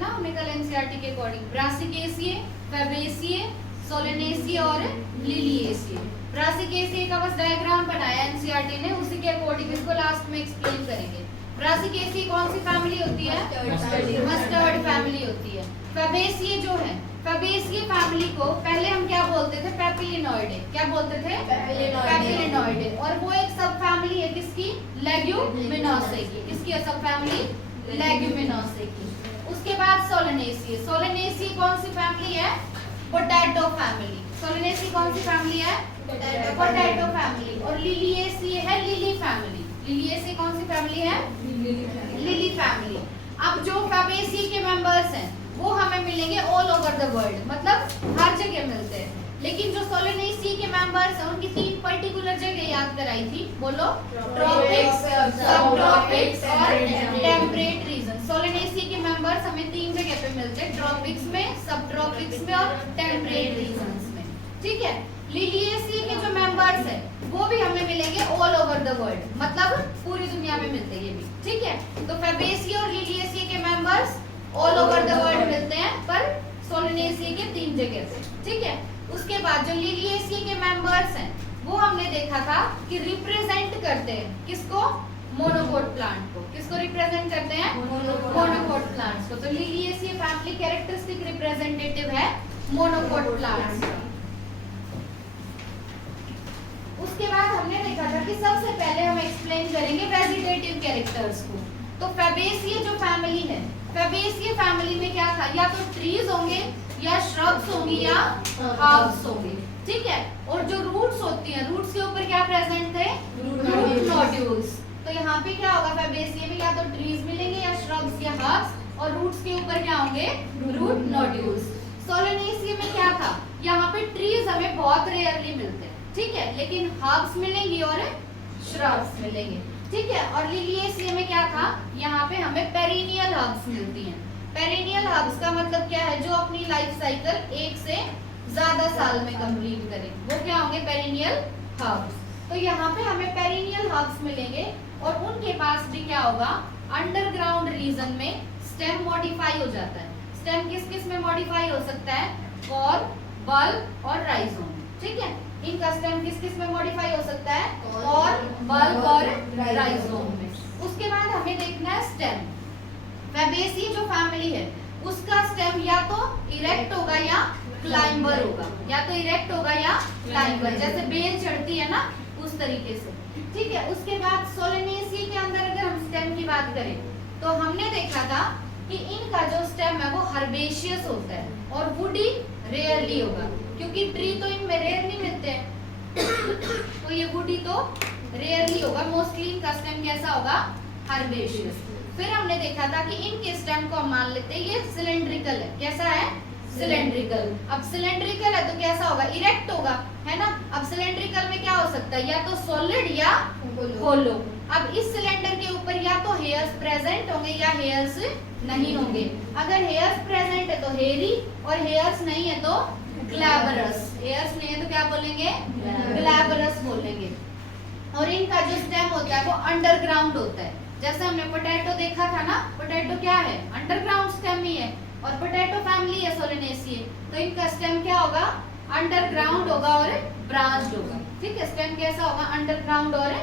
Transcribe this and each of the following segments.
ना हमने कल एनसीईआरटी के अकॉर्डिंग, ब्रासिकेसिए, फैबेसिए, सोलेनेसिए और लिलिएसिए। ब्रासिकेसिए का बस डायग्राम बनाया एनसीईआरटी ने, उसी के अकॉर्डिंग इसको लास्ट में एक्सप्लेन करेंगे। ब्रासिकेसिए कौन सी फैमिली होती है? मस्टर्ड फैमिली होती है। फैबेसिए जो है, फैबेसिए फैमिली को पहले हम क्या बोलते थे? पेपिलिनोइडे। क्या बोलते थे? पेपिलिनोइडे। और वो एक सब फैमिली है किसकी? लेग्यूमिनोसे की। किसकी है सब फैमिली? लेग्यूमिनोसे की। उसके बाद सोलेनेसिए। सोलेनेसिए कौन सी फैमिली है? Potato family. सोलेनेसिए कौन सी फैमिली है? Potato family. और लिलिएसिए है लिली फैमिली। लिलिएसिए कौन सी फैमिली है? Lily family. अब जो फैबेसिए के मेंबर्स हैं वो हमें मिलेंगे ऑल ओवर द वर्ल्ड, मतलब हर जगह मिलते हैं। लेकिन जो सोलेनेसिए के मेंबर्स हैं उनकी 3 पर्टिकुलर जगह याद कराई थी, बोलो। ट्रॉपिक्स, सब ट्रॉपिक्स और टेम्परेट रीजन। सोलेनेसिए के मेंबर्स हमें 3 जगह पे मिलते हैं, ट्रॉपिक्स में, सब ट्रॉपिक्स में और टेम्परेट रीजन्स में। ठीक है। लिलिएसिए के जो मेंबर्स हैं वो भी हमें मिलेंगे ऑल ओवर द वर्ल्ड, मतलब पूरी दुनिया में मिलते हैं ये भी। ठीक है। तो फैबेसिए और लिलिएसिए के members all over the world मिलते हैं, पर सोलेनेसिए के 3 जगह पे। ठीक है। उसके बाद जो लिलिएसिए के मेंबर्स हैं वो हमने देखा था कि रिप्रेजेंट करते हैं किसको? मोनोकोट प्लांट को। किसको रिप्रेजेंट करते हैं? मोनोकोट प्लांट्स को। तो लिलिएसिए फैमिली कैरेक्टरिस्टिक रिप्रेजेंटेटिव है मोनोकोट प्लांट्स का। उसके बाद हमने देखा था कि सबसे पहले हम एक्सप्लेन करेंगे वेजिटेटिव कैरेक्टर्स को। तो फैबेसिए जो फैमिली है, फैबेसिए फैमिली में क्या था? या तो ट्रीज होंगे या श्रब्स होंगी या हर्ब्स होंगे। ठीक है। और जो रूट्स होती हैं, रूट्स के ऊपर क्या प्रेजेंट थे? Root nodules. तो यहाँ पे क्या होगा? फैबेसिए में या तो ट्रीज मिलेंगे या श्रब्स या हर्ब्स, और रूट्स के ऊपर क्या होंगे? Root nodules. सोलेनेसिए में क्या था? यहाँ पे ट्रीज हमें बहुत रेयरली मिलते हैं। ठीक है। लेकिन हर्ब्स मिलेंगी और श्रब्स मिलेंगे। ठीक है। और लिलिएसिए में क्या था? यहाँ पे हमें पेरिनियल हर्ब्स मिलती हैं। पेरिनियल हर्ब्स का मतलब क्या है? जो अपनी लाइफ साइकिल 1 से ज्यादा साल में कंप्लीट करें, वो क्या होंगे? Perennial herbs. तो यहाँ पे हमें पेरिनियल हर्ब्स मिलेंगे और उनके पास भी क्या होगा? अंडरग्राउंड रीजन में स्टेम मॉडिफाई हो जाता है। स्टेम किस किस में मॉडिफाई हो सकता है? कॉर्ड, बल्ब और राइजोम। ठीक है। इनका स्टेम किस किस में मॉडिफाई हो सकता है? कॉर्ड, बल्ब और राइजोम में। उसके बाद हमें देखना है स्टेम। फैबेसिए जो फैमिली है उसका स्टेम या तो इरेक्ट होगा या क्लाइंबर होगा, या तो इरेक्ट होगा या क्लाइंबर, जैसे बेल चढ़ती है ना उस तरीके से। ठीक है। उसके बाद सोलेनेसिए के अंदर अगर हम स्टेम की बात करें तो हमने देखा था कि इनका जो स्टेम है वो हर्बेशियस होता है और वुडी रेयरली होगा, क्योंकि ट्री तो इनमें रेयरली मिलते हैं तो ये वुडी तो रेयरली होगा। मोस्टली इनका स्टेम कैसा होगा? हर्बेशियस। फिर हमने देखा था कि इनके स्टेम को हम मान लेते हैं ये सिलेंड्रिकल है। कैसा है? सिलेंड्रिकल। अब सिलेंड्रिकल है तो कैसा होगा? इरेक्ट होगा, है ना। अब सिलेंड्रिकल में क्या हो सकता है? या तो सॉलिड या होलो। अब इस सिलेंडर के ऊपर या तो हेयर्स प्रेजेंट होंगे या हेयर्स नहीं होंगे। अगर हेयर्स प्रेजेंट है तो हेयरी, और हेयर्स नहीं है तो ग्लैबरस। हेयर्स नहीं है तो क्या बोलेंगे? ग्लैबरस बोलेंगे। और इनका जो स्टेम होता है वो अंडरग्राउंड होता है। जैसे हमने पोटैटो देखा था ना, पोटैटो क्या है? अंडरग्राउंड स्टेम ही है, और पोटैटो फैमिली है सोलेनेसिए, तो इनका स्टेम क्या होगा? अंडरग्राउंड होगा और ब्रांच्ड होगा। ठीक है। स्टेम कैसा होगा? अंडरग्राउंड और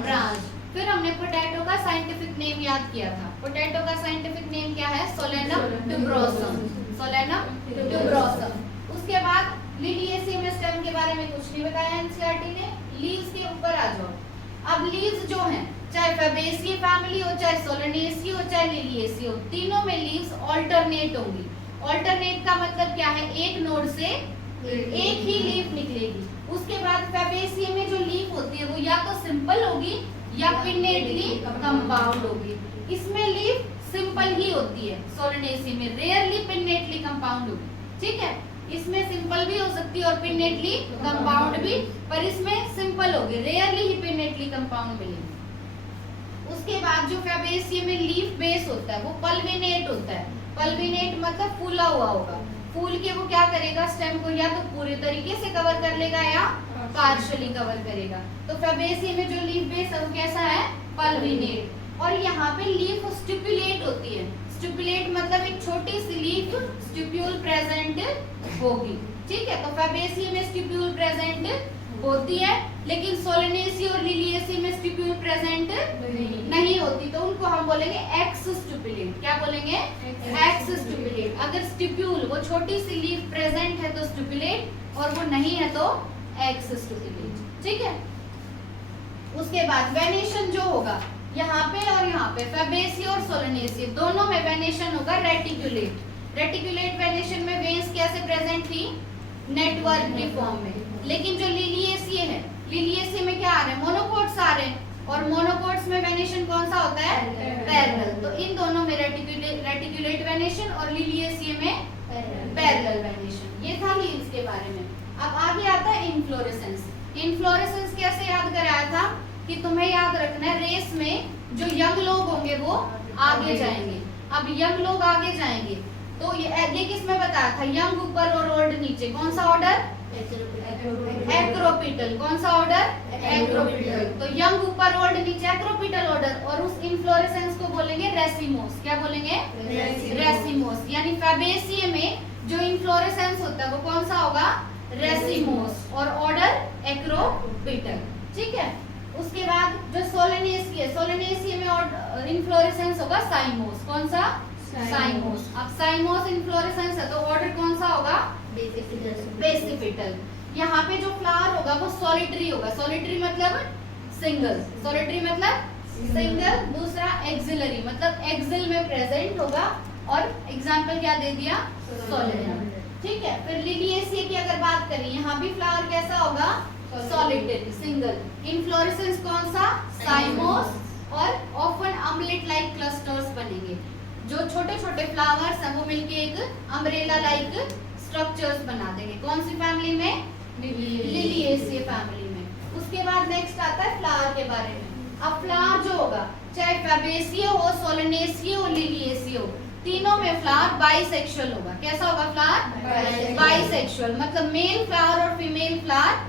ब्रांच। फिर हमने पोटैटो का साइंटिफिक नेम याद किया था। पोटैटो का साइंटिफिक नेम क्या है? Solanum tuberosum. Solanum tuberosum. उसके बाद लिलिएसिए में स्टेम के बारे में कुछ नहीं बताया एनसीईआरटी ने। लीव्स के ऊपर आ जाओ। अब लीव्स जो हैं, चाहे फैबेसिए फैमिली हो, चाहे सोलेनेसिए हो, चाहे लिलिएसिए हो, तीनों में लीव्स ऑल्टरनेट होंगी। ऑल्टरनेट का मतलब क्या है? एक नोड से एक ही लीफ निकलेगी। उसके बाद फैबेसिए में जो लीफ होती है वो या तो सिंपल होगी या पिन्नेटली कंपाउंड होगी। इसमें लीफ सिंपल ही होती है, सोलेनेसिए में रेयरली पिन्नेटली कंपाउंड होगी। ठीक है। इसमें सिंपल भी हो सकती है और पिन्नेटली कंपाउंड भी, पर इसमें सिंपल होगी, रेयरली ही पिन्नेटली कंपाउंड मिलेगी। उसके बाद जो फैबेसिए में लीफ बेस होता है वो पल्विनेट होता है। पल्विनेट मतलब फूला हुआ होगा। फूल के वो क्या करेगा? स्टेम को या तो पूरे तरीके से कवर कर लेगा या पार्शियली कवर करेगा। तो फैबेसिए में जो लीफ बेस है वो कैसा है? पल्विनेट। और यहाँ पे लीफ स्टिपुलेट होती है। स्टिपुलेट मतलब मतलब एक छोटी सी लीफ स्टिप्यूल प्रेजेंट होगी, ठीक है। तो फैबेसिया में स्टिप्यूल प्रेजेंट होती है, लेकिन सोलेनेसिया और लिलिएसिया में स्टिप्यूल प्रेजेंट नहीं होती, तो उनको हम बोलेंगे एक्स स्टिपुलेट। क्या बोलेंगे? X stipulate. अगर स्टिप्यूल वो छोटी सी लीफ प्रेजेंट है तो स्टिपुलेट, और वो नहीं है तो एक्स स्टिपुलेट, ठीक है। उसके बाद वेनेशन जो होगा यहाँ पे और यहाँ पे, फैबेसिया और सोलेनेसिया दोनों में वेनेशन होगा रेटिकुलेट। रेटिकुलेट वेनेशन में वेन्स कैसे प्रेजेंट थी? नेटवर्क के फॉर्म में। लेकिन जो लिलिएसिया है, लिलिएसिया में क्या आ रहे हैं? मोनोकोट्स आ रहे हैं, और मोनोकोट्स में वेनेशन कौन सा होता है? पैरेलल। तो इन दोनों में रेटिकुलेट वेनेशन और लिलिएसिया में पैरेलल वेनेशन। ये था लीव्स के बारे में। अब आगे आता है इनफ्लोरेसेंस। इनफ्लोरेसेंस कैसे याद कराया था कि तुम्हें याद रखना है, रेस में जो यंग लोग होंगे वो आगे जाएंगे। अब यंग लोग आगे जाएंगे तो ये किस में बताया था? यंग ऊपर और ओल्ड नीचे। कौन सा ऑर्डर? एक्रोपिटल। कौन सा ऑर्डर? एक्रोपिटल। तो यंग ऊपर ओल्ड नीचे एक्रोपिटल ऑर्डर, और उस इनफ्लोरेसेंस को बोलेंगे रेसिमोस। क्या बोलेंगे? रेसिमोस। यानी फैबेसिया में जो इनफ्लोरेसेंस होता है वो कौन सा होगा? रेसिमोस, और ऑर्डर एक्रोपिटल, ठीक है। उसके बाद जो सोलेनेसिया, सोलेनेसिया में इनफ्लोरेसेंस होगा साइमोस। कौन सा? साइमोस। अब साइमोस इनफ्लोरेसेंस है तो ऑर्डर कौन सा होगा? बेसिपिटल। यहाँ पे जो फ्लावर होगा वो सॉलिटरी होगा। सॉलिटरी मतलब सिंगल, सॉलिटरी मतलब सिंगल। दूसरा एक्सिलरी मतलब एक्सिल में प्रेजेंट होगा, और एग्जांपल क्या दे दिया? सॉलिटरी, ठीक है। फिर लिलिएसिया की अगर बात करें, यहाँ भी फ्लावर कैसा होगा? Solitary, single. इनफ्लोरेसेंस कौन सा? साइमोस, और ऑफन अम्लेट लाइक क्लस्टर्स बनेंगे। जो छोटे छोटे फ्लावर्स हैं वो मिलके एक अम्ब्रेला लाइक स्ट्रक्चर्स बना देंगे। कौन सी फैमिली में? लिलिएसिया फैमिली में। उसके बाद नेक्स्ट आता है फ्लावर के बारे में। अब फ्लावर जो होगा, चाहे फैबेसिया हो, सोलेनेसिया हो, लिलिएसिया हो, तीनों में फ्लावर बाइसेक्सुअल होगा। कैसा होगा फ्लावर? बाइसेक्सुअल। मतलब मेल फ्लावर और फीमेल फ्लावर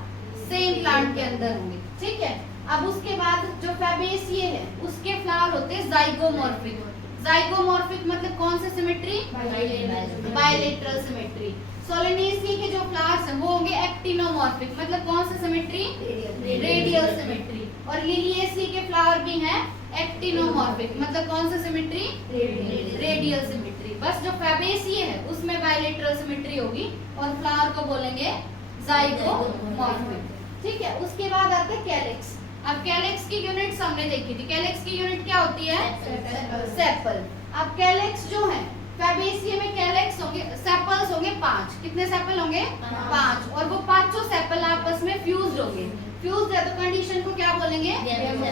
सेम प्लांट के अंदर होंगे, ठीक है। अब उसके बाद जो फैबेसिया है उसके फ्लावर होते हैं जाइगोमॉर्फिक। जाइगोमॉर्फिक मतलब कौन सी सिमेट्री? Bilateral symmetry. सोलेनेसिया के जो फ्लावर्स हैं वो होंगे एक्टिनोमॉर्फिक, मतलब कौन सी सिमेट्री? Radial symmetry. और लिलिएसिया के फ्लावर भी हैं एक्टिनोमॉर्फिक, मतलब कौन सी सिमेट्री? Radial symmetry. बस जो फैबेसिया है उसमें बायलेटरल सिमेट्री होगी, और फ्लावर को बोलेंगे जाइगोमॉर्फिक, ठीक है। उसके बाद आते हैं कैलिक्स। अब कैलिक्स की यूनिट्स हमने देखी थी। कैलिक्स की यूनिट क्या होती है? सेपल। अब कैलिक्स जो है फैबेसिया में कैलिक्स होंगे, सेपल्स होंगे 5। कितने सेपल होंगे? 5। और वो पांचों सेपल आपस में फ्यूज्ड होंगे। फ्यूज्ड है तो कंडीशन को क्या बोलेंगे?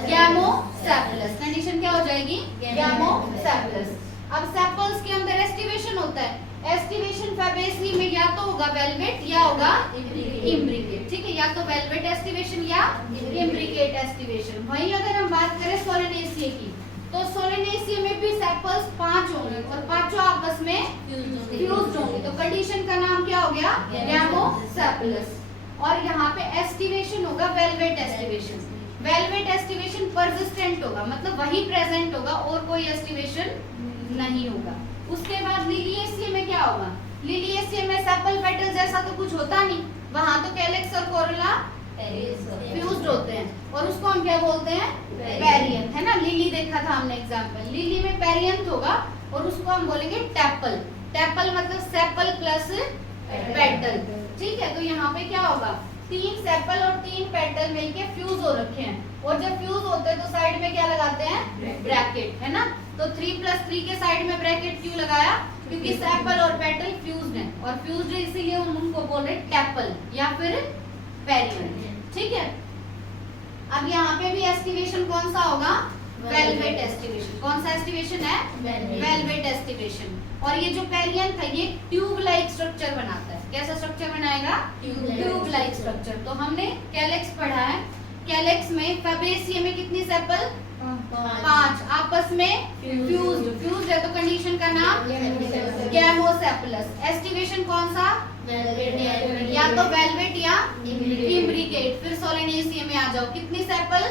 गैमोसेपलस। कंडीशन क्या हो जाएगी? गैमोसेपलस। अब सेपल्स के अंदर एस्टिवेशन होता है। एस्टिवेशन फैबेसिया में या तो होगा वेलवेट या होगा इम्ब्रिकेट, ठीक है। या तो वेलवेट एस्टिवेशन या इम्ब्रिकेट एस्टिवेशन। वहीं अगर हम बात करें सोलेनेसिया की, तो सोलेनेसिया में भी सेपल्स 5 होंगे और पांचों आपस में फ्यूज्ड होंगे, तो कंडीशन का नाम क्या हो गया? गैमोसेपलस। और यहाँ पे एस्टिवेशन होगा velvet aestivation. Velvet aestivation persistent होगा, मतलब वही प्रेजेंट होगा और कोई एस्टिवेशन नहीं होगा। उसके बाद लिलिएसिया में क्या होगा? लिलिएसिया में सेपल पेटल जैसा तो कुछ होता नहीं, वहां तो कैलिक्स और कोरोला फ्यूज्ड होते हैं, और उसको हम क्या बोलते हैं? पेरियंथ, है ना। लिली देखा था हमने एग्जांपल, लिली में पेरियंथ होगा और उसको हम बोलेंगे टेपल। टेपल मतलब सेपल प्लस पेटल, ठीक है। तो यहाँ पे क्या होगा? 3 सेपल और 3 पेटल मिलके फ्यूज हो रखे हैं, और जब फ्यूज होते हैं तो साइड में क्या लगाते हैं? ब्रैकेट, है ना। तो 3+3 के साइड में ब्रैकेट क्यों लगाया? क्योंकि सेपल और पेटल फ्यूज्ड हैं, और फ्यूज्ड इसीलिए उनको बोल रहे टेपल या फिर पेरियंथ, ठीक है। अब यहाँ पे भी एस्टिवेशन कौन सा होगा? Velvet aestivation. कौन सा एस्टिवेशन है? Velvet aestivation. और ये जो पेरियंथ है ये ट्यूब लाइक स्ट्रक्चर बनाता है। कैसा स्ट्रक्चर बनाएगा? Tube like structure. तो हमने कैलिक्स पढ़ा है। कैलिक्स में फैबेसिया में कितनी सेपल? 5 आपस में फ्यूज्ड। फ्यूज्ड है तो कंडीशन का नाम गैमोसेपलस। एस्टिवेशन कौन सा? या तो वेलवेट या इम्ब्रिकेट। फिर सोलेनेसिया में आ जाओ, कितनी सेपल?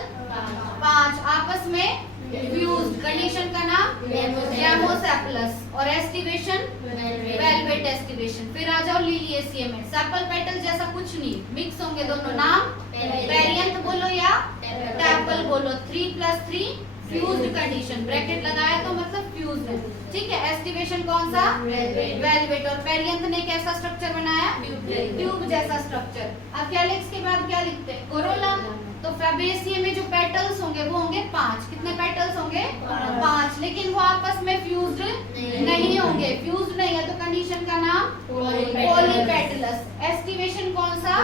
5 आपस में फ्यूज्ड, कंडीशन का नाम गेमोसेप्लस, और एस्टिवेशन वेलवेट एस्टिवेशन। फिर आ जाओ लिलिएसियम में, सेपल पेटल जैसा कुछ नहीं, मिक्स होंगे दोनों, नाम पेरियंथ बोलो या टैपल बोलो, 3+3 फ्यूज्ड कंडीशन, ब्रैकेट लगाया तो मतलब फ्यूज्ड है, ठीक है। एस्टिवेशन कौन सा, वेलवेट, और पेरियंथ ने कैसा स्ट्रक्चर बनाया, ट्यूब जैसा स्ट्रक्चर। अब कैलिक्स के बाद क्या लिखते हैं, कोरोला। तो फैबेसियम में जो पेटल्स होंगे वो होंगे 5, कितने पेटल्स होंगे 5, लेकिन वो आपस में फ्यूज्ड नहीं होंगे, फ्यूज्ड नहीं है तो कंडीशन का नाम पॉलीपेटलस। एस्टिवेशन कौन सा,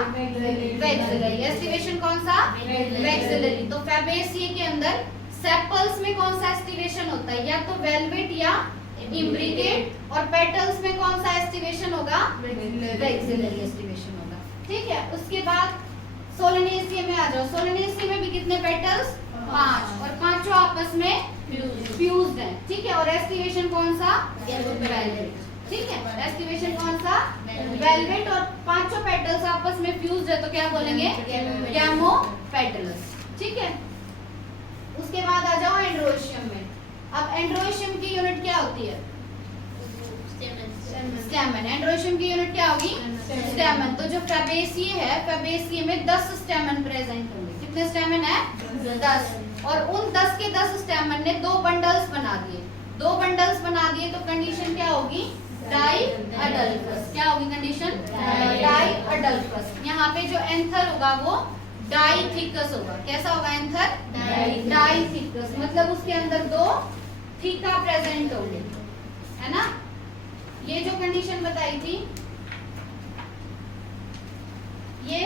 वैक्सिलरी, एस्टिवेशन कौन सा, वैक्सिलरी। तो फैबेसियम के अंदर सेपल्स में कौन सा एस्टिवेशन होता है, या तो वेलवेट या इम्ब्रिकेट, और पेटल्स में कौन सा एस्टिवेशन होगा, वैक्सिलरी एस्टिवेशन होगा, ठीक है। उसके बाद सोलेनेसियम में आ जाओ, सोलेनेसियम में भी कितने पेटल्स 5, और पांचों आपस में फ्यूज्ड हैं, ठीक है। और एस्टिवेशन कौन सा, वेलवेट, ठीक है। एस्टिवेशन कौन सा, वेलवेट, और पांचों पेटल्स आपस में फ्यूज्ड है तो क्या बोलेंगे, गैमोपेटलस, ठीक है। उसके बाद आ जाओ एंड्रोशियम में। अब एंड्रोशियम की यूनिट क्या होती है, स्टेमन। एंड्रोशियम की यूनिट क्या होगी, स्टेमन। तो जो फैबेसिए है, फैबेसिए में 10 स्टेमन प्रेजेंट होंगे, कितने स्टेमन है 10, और उन 10 के 10 स्टेमन ने 2 बंडल्स बना दिए, 2 बंडल्स बना दिए तो कंडीशन क्या होगी, डाई अडल्फस। क्या होगी कंडीशन, डाई अडल्फस। यहाँ पे जो एंथर होगा वो डाईथिकस होगा, कैसा होगा एंथर, डाईथिकस, मतलब उसके अंदर 2 थीका प्रेजेंट होंगे, है ना। ये जो कंडीशन बताई थी ये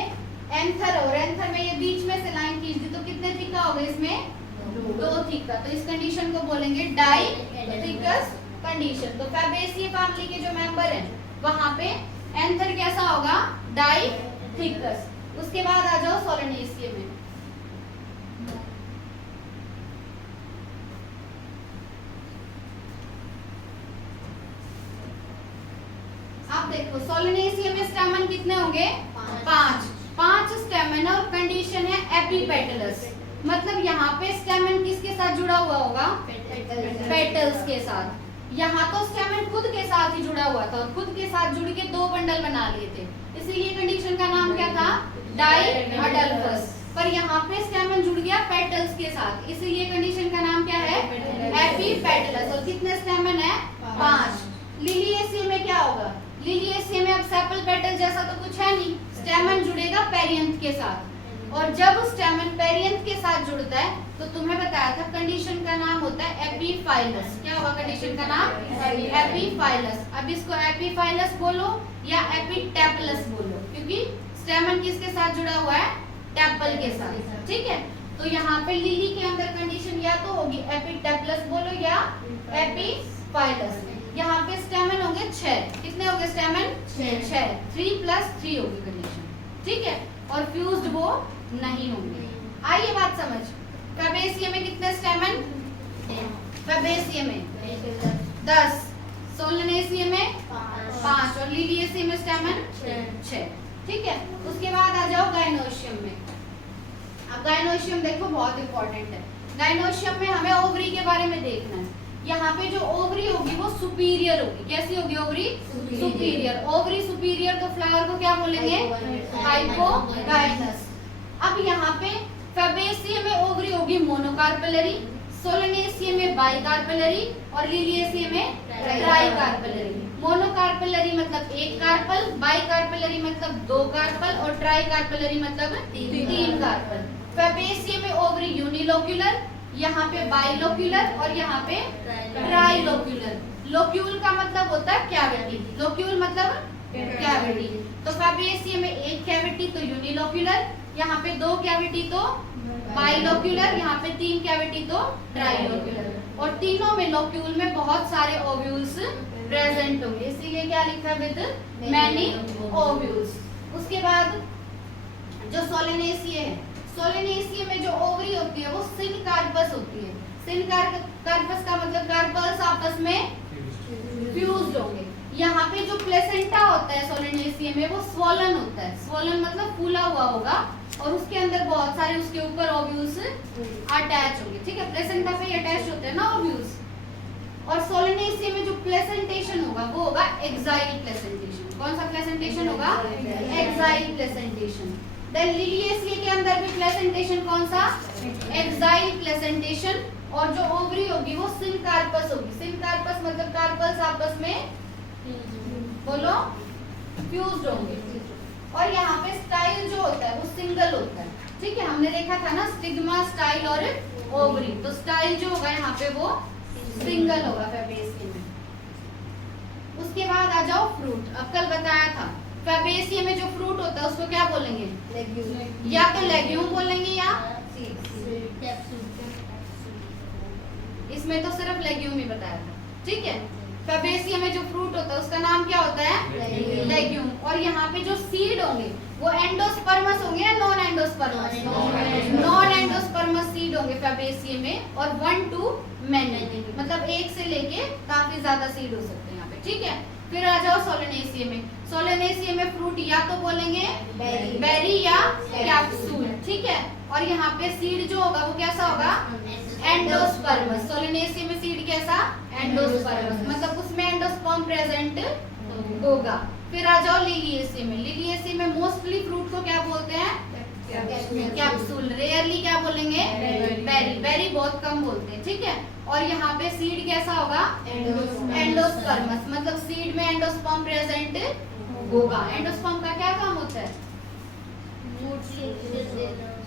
एंथर, और एंथर में ये बीच में से लाइन खींच दी तो कितने थीका हो गए इसमें 2 थीका, तो इस कंडीशन को बोलेंगे डाईथिकस कंडीशन। तो फैबेसिए फैमिली के जो मेंबर हैं वहां पे एंथर कैसा होगा, डाईथिकस। उसके बाद आ जाओ सोलेनेसियम में। आप देखो सोलेनेसियम में स्टेमन कितने होंगे 5 स्टेमन, और कंडीशन है एपीपेटलस, मतलब यहाँ पे स्टेमन किसके साथ जुड़ा हुआ होगा, पेटल्स के साथ। यहाँ तो स्टेमन खुद के साथ ही जुड़ा हुआ था, और खुद के साथ जुड़ के 2 बंडल बना लिए थे, इसीलिए कंडीशन का नाम क्या था, डाई अडल्फस। पर यहाँ पे स्टेमन जुड़ गया पेटल्स के साथ, इसीलिए कंडीशन का नाम क्या है, एपीपेटलस। और कितने स्टेमन है 5। लिलिएसियम में क्या होगा, लिलिएसियम में अब सेपल पेटल जैसा तो कुछ है नहीं, स्टेमन जुड़ेगा पेरियंथ के साथ, और जब स्टेमन पेरियंथ के साथ जुड़ता है तो तुम्हें बताया था कंडीशन का नाम होता है एपीफाइलस। क्या होगा कंडीशन का नाम, एपीफाइलस। अब इसको एपीफाइलस बोलो या एपीटेपलस बोलो, क्योंकि स्टेमन किसके साथ जुड़ा हुआ है, टेपल के साथ, ठीक है। तो यहाँ पे लिली के अंदर कंडीशन या तो होगी एपीटेपलस बोलो या एपीफाइलस। यहाँ पे स्टेमन होंगे 6, कितने होंगे स्टेमन 6, 3+3 होगी कंडीशन, ठीक है। और फ्यूज्ड वो नहीं होंगे। आइए बात समझ, फैबेसियम में कितने स्टेमन, फैबेसियम में 10, सोलेनेसियम में 5, और लिलिएसियम में स्टेमन 6, ठीक है। उसके बाद आ जाओ गायनोशियम में। अब गायनोशियम देखो बहुत इंपॉर्टेंट है, गायनोशियम में हमें ओवरी के बारे में देखना है। यहाँ पे जो ओवरी होगी वो सुपीरियर होगी, कैसी होगी ओवरी, सुपीरियर। ओवरी सुपीरियर तो फ्लावर को क्या बोलेंगे, हाइपोगाइनस। अब यहाँ पे फैबेसियम में ओवरी होगी मोनोकार्पेलरी, सोलेनेसियम में बाइकार्पेलरी, और लिलिएसियम में ट्राइकार्पेलरी। मोनोकार्पेलरी मतलब 1 कार्पल, बाइकार्पेलरी मतलब 2 कार्पल, और ट्राइकार्पेलरी मतलब 3 कार्पल। फैबेसियम में ओवरी यूनिलोक्यूलर, यहाँ पे बाइलोक्यूलर, और यहाँ पे ट्राइलोक्यूलर। लोक्यूल का मतलब होता है कैविटी, लोक्यूल मतलब कैविटी। तो फैबेसियम में 1 कैविटी तो यूनिलोक्यूलर, यहाँ पे 2 कैविटी तो बाइलोक्यूलर, यहाँ पे 3 कैविटी तो ट्राइलोक्यूलर, और तीनों में लोक्यूल में बहुत सारे ओव्यूल्स प्रेजेंट होंगे, इसीलिए क्या लिखा है विद मैनी ओव्यूल्स। उसके बाद जो सोलेनेसिया है, सोलेनेसिया में जो ओवरी होती है वो सिनकार्पस होती है। सिनकार्पस का मतलब कार्पल्स आपस में फ्यूज्ड होंगे। यहाँ पे जो प्लेसेंटा होता है सोलेनेसिया में वो स्वोलन होता है, स्वोलन मतलब फूला हुआ होगा, और उसके अंदर बहुत सारे उसके ऊपर ओव्यूल्स अटैच होंगे, ठीक है। प्लेसेंटा पे अटैच होते हैं ना ओव्यूल्स। और सोलेनेसिया में जो प्लेसेंटेशन होगा वो होगा एक्साइल प्लेसेंटेशन। कौन सा प्लेसेंटेशन होगा? Exile placentation. देन लिलिएसिया के अंदर भी प्लेसेंटेशन कौन सा? Exile placentation. और जो ओवरी होगी वो सिनकार्पस होगी। सिनकार्पस मतलब कार्पल्स आपस में बोलो फ्यूज्ड होंगे। और यहाँ पे स्टाइल जो होता है वो सिंगल होता है, ठीक है। हमने देखा था ना स्टिग्मा, स्टाइल और ओवरी। तो स्टाइल जो होगा यहाँ पे वो सिंगल होगा फैबेसिया में। उसके बाद आ जाओ फ्रूट। अब कल बताया था फैबेसिया में जो फ्रूट होता है उसको क्या बोलेंगे? लेग्यूम। या तो लेग्यूम बोलेंगे या इसमें तो सिर्फ लेग्यूम ही बताया था, ठीक है। फैबेसिया में जो फ्रूट होता है उसका नाम क्या होता है? लेग्यूम। और यहाँ पे जो सीड होंगे वो एंडोस्पर्मस होंगे या non endosperms? Non endosperms seed होंगे फैबेसिया में। और 1 to many मतलब एक से लेके काफी ज्यादा सीड हो सकते हैं यहाँ पे, ठीक है। फिर आ जाओ सोलेनेसिया में। सोलेनेसिया में फ्रूट या तो बोलेंगे बेरी या कैप्सूल, ठीक है। और यहाँ पे सीड जो होगा वो कैसा होगा? एंडोस्पर्मस। सोलेनेसिया में सीड कैसा? एंडोस्पर्मस मतलब उसमें एंडोस्पर्म प्रेजेंट होगा। फिर आ जाओ लिलिएसिया में। लिलिएसिया में मोस्टली फ्रूट को क्या बोलते हैं? कैप्सूल। रेयरली क्या बोलेंगे? बेरी। बेरी बहुत कम बोलते हैं, ठीक है। और यहाँ पे सीड कैसा होगा? एंडोस्पर्मस मतलब सीड में एंडोस्पर्म प्रेजेंट होगा। एंडोस्पर्म का क्या काम होता है?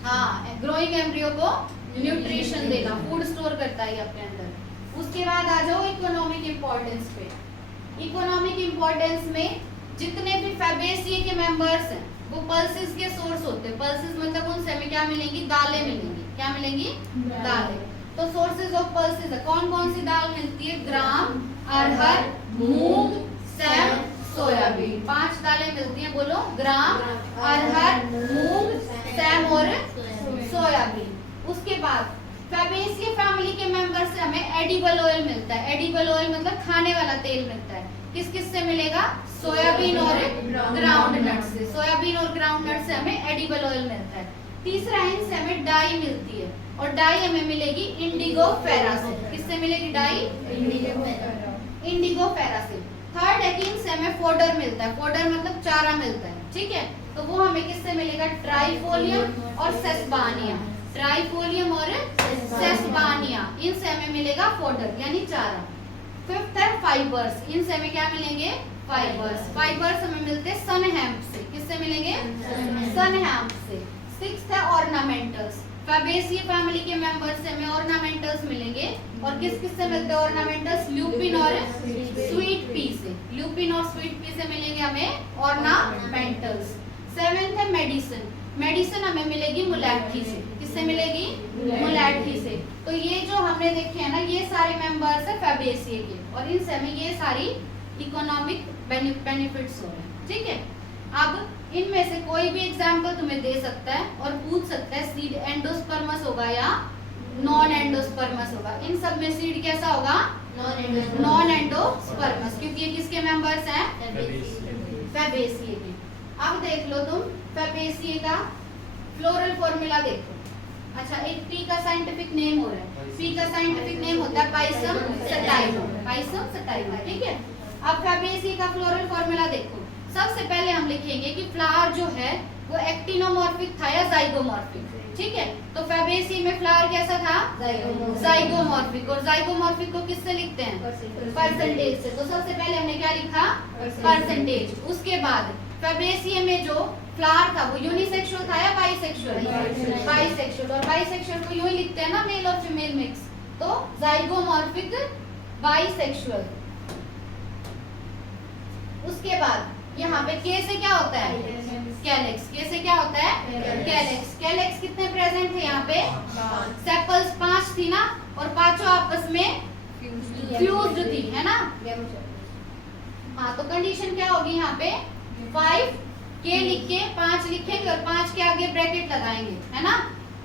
हाँ, ग्रोइंग एम्ब्रियो को न्यूट्रिशन देना, फूड स्टोर करता है अपने अंदर। उसके बाद आ जाओ इकोनॉमिक इंपॉर्टेंस पे। इकोनॉमिक इंपॉर्टेंस में जितने भी फैबेसिया के मेंबर्स हैं वो पल्सेस के सोर्स होते हैं। पल्सेस मतलब उनसे हमें क्या मिलेंगी? दालें मिलेंगी। क्या मिलेंगी? दालें। तो सोर्सेज ऑफ पल्सेस है, कौन कौन सी दाल मिलती है? ग्राम, अरहर, मूंग, सैम, सोयाबीन। 5 दालें मिलती हैं, बोलो। ग्राम, अरहर, मूंग, सैम और सोयाबीन। उसके बाद फैबेसिया फैमिली के मेंबर से हमें एडिबल ऑयल मिलता है। एडिबल ऑयल मतलब खाने वाला तेल मिलता है। किस किस से मिलेगा? सोयाबीन और ग्राउंड नट से। सोयाबीन और ग्राउंड नट से हमें एडिबल ऑयल मिलता है। तीसरा इनसे हमें डाई मिलती है और डाई हमें मिलेगी इंडिगो फेरा से। किससे मिलेगी डाई? इंडिगो फेरा से। थर्ड है कि इनसे हमें फोडर मिलता है। फोडर मतलब चारा मिलता है, ठीक है। तो वो हमें किससे मिलेगा? ट्राइफोलियम और सेस्बानिया। ट्राइफोलियम और सेस्बानिया, इनसे हमें मिलेगा फोडर यानी चारा। फिफ्थ है फाइबर्स। इनसे हमें क्या मिलेंगे? फाइबर्स। फाइबर्स हमें मिलते हैं सन हेम्प से। किससे मिलेंगे? सन हेम्प से। सिक्स्थ है ऑर्नामेंटल्स। फैबेसिया फैमिली के मेंबर्स से हमें ऑर्नामेंटल्स मिलेंगे। और किस किस से मिलते हैं ऑर्नामेंटल्स? ल्यूपिन और स्वीट पी से। ल्यूपिन और स्वीट पी से मिलेंगे हमें ऑर्नामेंटल्स। सेवेंथ है मेडिसिन। मेडिसिन हमें मिलेगी मुलैठी से। किससे मिलेगी? मुलैठी से। तो ये जो हमने देखे हैं ना, ये सारे मेंबर्स है फैबेसिया के और इनसे हमें ये सारी इकोनॉमिक बेनिफिट्स हो रहे हैं, ठीक है। अब इनमें से कोई भी एग्जांपल तुम्हें दे सकता है और पूछ सकता है सीड एंडोस्पर्मस होगा या नॉन एंडोस्पर्मस होगा। इन सब में सीड कैसा होगा? नॉन एंडोस्पर्मस, क्योंकि ये किसके मेंबर्स हैं? फैबेसिया के। अब देख लो तुम फैबेसिया का फ्लोरल फॉर्मूला देखो। अच्छा, एक पी का साइंटिफिक नेम हो रहा है। पी का साइंटिफिक नेम होता है पाइसम सटाइवम। पाइसम सटाइवम, ठीक है। अब फैबेसिया का फ्लोरल फॉर्मूला देखो। सबसे पहले हम लिखेंगे कि फ्लावर जो है वो एक्टिनोमॉर्फिक था या जाइगोमॉर्फिक, ठीक है। तो फैबेसिया में फ्लावर कैसा था? जाइगोमॉर्फिक। और जाइगोमॉर्फिक को किससे लिखते हैं? परसेंटेज से। तो सबसे पहले हमने क्या लिखा? परसेंटेज। उसके बाद फैबेसिया में जो फ्लावर था वो यूनिसेक्सुअल था या बाइसेक्सुअल? बाइसेक्सुअल। और बाइसेक्सुअल को यूं ही लिखते हैं ना, मेल और फीमेल मिक्स। तो जाइगोमॉर्फिक बाइसेक्सुअल। उसके बाद यहाँ पे के से क्या होता है? कैलेक्स। के से क्या होता है? कैलेक्स। कैलेक्स कितने प्रेजेंट थे यहाँ पे? सेपल्स 5 थी ना, और पांचों आपस में फ्यूज्ड थी, है ना। हाँ, तो कंडीशन क्या होगी यहाँ पे? 5 के लिख के 5 लिखेंगे और 5 के आगे ब्रैकेट लगाएंगे, है ना।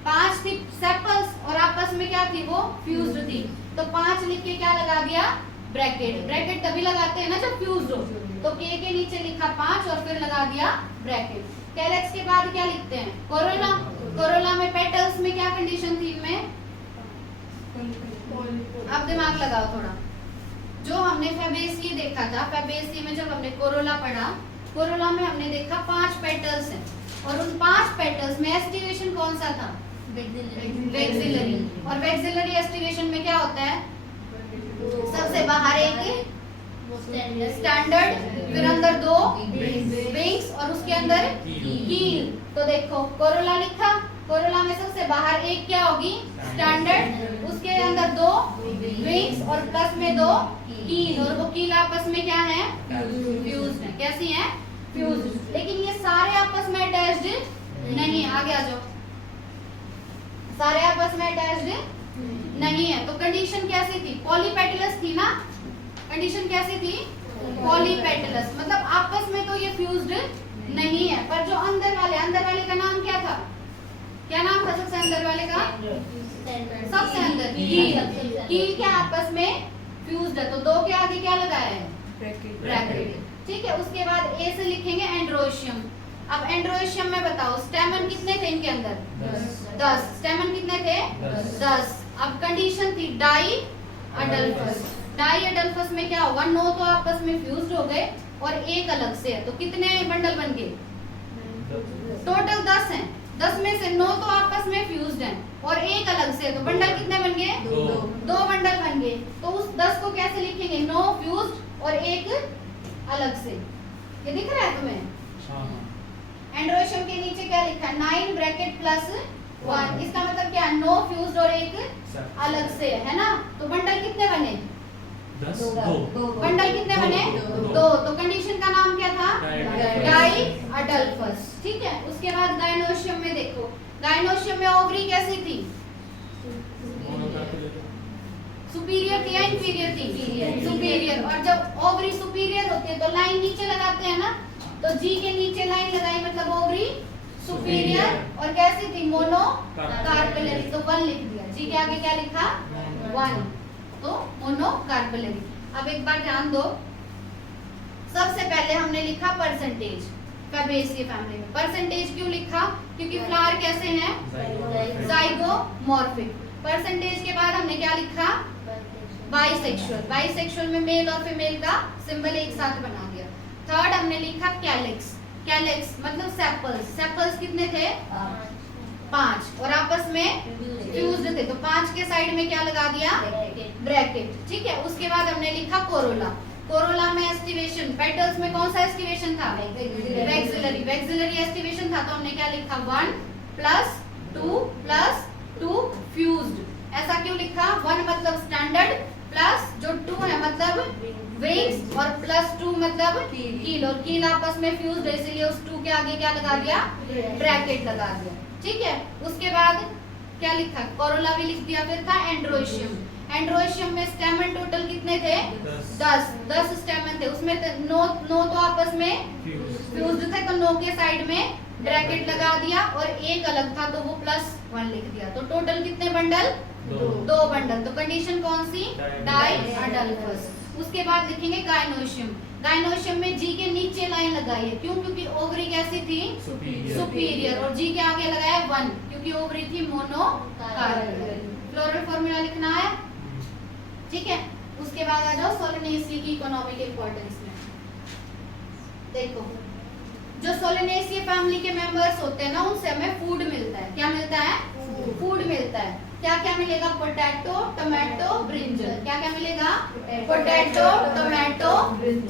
5 थी सेपल्स और आपस में क्या थी? वो फ्यूज्ड थी। तो 5 लिख के क्या लगा दिया? ब्रैकेट। ब्रैकेट तभी लगाते हैं ना जब फ्यूज्ड हो। तो के नीचे लिखा 5 और फिर लगा दिया ब्रैकेट। कैलेक्स के बाद क्या लिखते हैं? कोरोला। कोरोला में पेटल्स में क्या कंडीशन थी में? अब दिमाग लगाओ थोड़ा। जो हमने फैबेसिए देखा था, फैबेसिए में जब हमने कोरोला पढ़ा, कोरोला में हमने देखा 5 पेटल्स हैं और उन 5 पेटल्स में एस्टिवेशन कौन सा था? वैक्सिलरी। और वैक्सिलरी एस्टिवेशन में क्या होता है? सबसे बाहर एक स्टैंडर्ड, फिर अंदर 2 विंग्स और उसके अंदर कील। तो देखो कोरोला लिखा, कोरोला में सबसे बाहर एक क्या होगी? स्टैंडर्ड, उसके अंदर 2 विंग्स और प्लस में 2 कील। और वो कील आपस में क्या है? फ्यूज्ड है। कैसी है? फ्यूज्ड। लेकिन ये सारे आपस में अटैच्ड नहीं। आगे आ जाओ। सारे आपस में अटैच्ड नहीं है। तो कंडीशन कैसी थी? पॉलीपेटलस थी ना। कंडीशन कैसी थी? पॉलीपेटलस, मतलब आपस में तो ये फ्यूज्ड नहीं है। पर जो अंदर वाले का नाम क्या था? क्या नाम था सबसे अंदर वाले का? सबसे अंदर कील क्या आपस में फ्यूज्ड है। तो 2 के आगे क्या लगाया है? ब्रैकेट। ठीक है। उसके बाद ए से लिखेंगे एंड्रोशियम। अब एंड्रोशियम में बताओ स्टेमन कितने थे इनके अंदर? 10। स्टेमन कितने थे? 10। अब कंडीशन थी डाई अडल्फस। डाई अडल्फस में क्या होगा? 9 तो आपस में फ्यूज्ड हो गए और एक अलग से है। तो कितने बंडल बन गए? टोटल 10 हैं। 10 में से 9 तो आपस में फ्यूज्ड हैं और एक अलग से है। तो बंडल कितने बन गए? 2 बंडल बन गए। तो उस 10 को कैसे लिखेंगे? 9 फ्यूज्ड और एक अलग से। ये दिख रहा है तुम्हें? एंड्रोशियम के नीचे क्या लिखा है? 9 ब्रैकेट प्लस 1। इसका मतलब क्या है? 9 फ्यूज्ड और एक अलग से है ना। तो बंडल कितने बने? 2। बंडल कितने बने? 2। तो कंडीशन का नाम क्या था? डाई अडल्फस। ठीक है। उसके बाद गायनोशियम में देखो, गायनोशियम में ओवरी कैसी थी? सुपीरियर थी या इंफीरियर थी? सुपीरियर। और जब ओवरी सुपीरियर होती है तो लाइन नीचे लगाते हैं ना। तो जी के नीचे लाइन लगाई मतलब ओवरी सुपीरियर। और कैसी थी? Mono carpellary. तो 1 लिख दिया। जी के आगे क्या लिखा? 1। तो मोनो कार्पेलरी। अब एक बार ध्यान दो, सबसे पहले हमने लिखा परसेंटेज फैबेसिए फैमिली में। परसेंटेज क्यों लिखा? क्योंकि फ्लावर कैसे हैं? जाइगोमॉर्फिक। परसेंटेज के बाद हमने क्या लिखा? बाइसेक्सुअल। बाइसेक्सुअल में मेल और फीमेल का सिंबल एक साथ बना दिया। थर्ड हमने लिखा कैलिक्स। कैलिक्स मतलब सेपल्स। सेपल्स कितने थे? 5 और आपस में फ्यूज्ड थे। तो 5 के साइड में क्या लगा दिया? ब्रैकेट। ठीक है। उसके बाद हमने लिखा कोरोला। कोरोला में एस्टिवेशन, पेटल्स में कौन सा एस्टिवेशन था? वैक्सिलरी। वैक्सिलरी एस्टिवेशन था तो हमने क्या लिखा? 1 प्लस 2 प्लस 2 फ्यूज्ड। ऐसा क्यों लिखा? 1 मतलब स्टैंडर्ड प्लस जो 2 है मतलब विंग्स और प्लस 2 मतलब कील। और कील आपस में फ्यूज्ड है इसलिए उस 2 के आगे क्या लगा दिया? ब्रैकेट लगा दिया। ठीक है। उसके बाद क्या लिखा? कोरोला भी लिख दिया। फिर था एंड्रोशियम। एंड्रोशियम में स्टेमन टोटल कितने थे? 10 स्टेमन थे। उसमें 9 तो आपस में फ्यूज्ड थे तो 9 के साइड में ब्रैकेट लगा दिया और एक अलग था तो वो +1 लिख दिया। तो टोटल कितने बंडल? 2 बंडल। तो कंडीशन कौन सी? डाई अडल्फस। उसके बाद लिखेंगे गायनोशियम। गायनोशियम में जी के नीचे लाइन लगाई है। क्यों? क्योंकि ओवरी कैसी थी? सुपीरियर। और जी के आगे लगाया 1 क्योंकि ओवरी थी मोनो कार्पेलरी। फ्लोरल फॉर्मूला लिखना है। ठीक है। उसके बाद आ जाओ सोलेनेसिए की इकोनॉमिक इंपॉर्टेंस में। देखो जो सोलेनेसिए फैमिली के मेंबर्स होते हैं ना उनसे हमें फूड मिलता है। क्या मिलता है? फूड मिलता है। क्या क्या मिलेगा? Potato, tomato, brinjal. क्या क्या मिलेगा? पोटैटो, टोमेटो,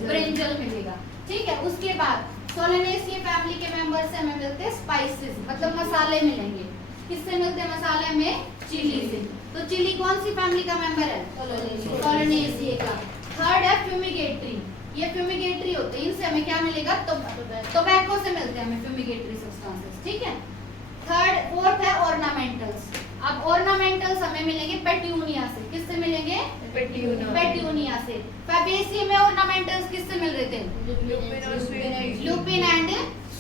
ब्रिंजल मिलेगा। ठीक है। उसके बाद सोलेनेसिए फैमिली के मेंबर्स से हमें मिलते हैं स्पाइसेस, मतलब मसाले मिलेंगे। किससे मिलते हैं मसाले में? चिली से। तो चिली कौन सी फैमिली का मेंबर है? सोलेनेसिए का। थर्ड है फ्यूमिगेटरी। ये फ्यूमिगेटरी होते हैं। इनसे हमें क्या मिलेगा? टोबैको से मिलते हैं हमें फ्यूमिगेटरी सब्सटेंसेस। ठीक है। फोर्थ है ऑर्नामेंटल्स। अब ऑर्नामेंटल्स हमें मिलेंगे पेट्यूनिया से। किससे मिलेंगे? पेट्यूनिया से। फैबेसिए में ऑर्नामेंटल्स किससे मिल रहे थे? लुपिन एंड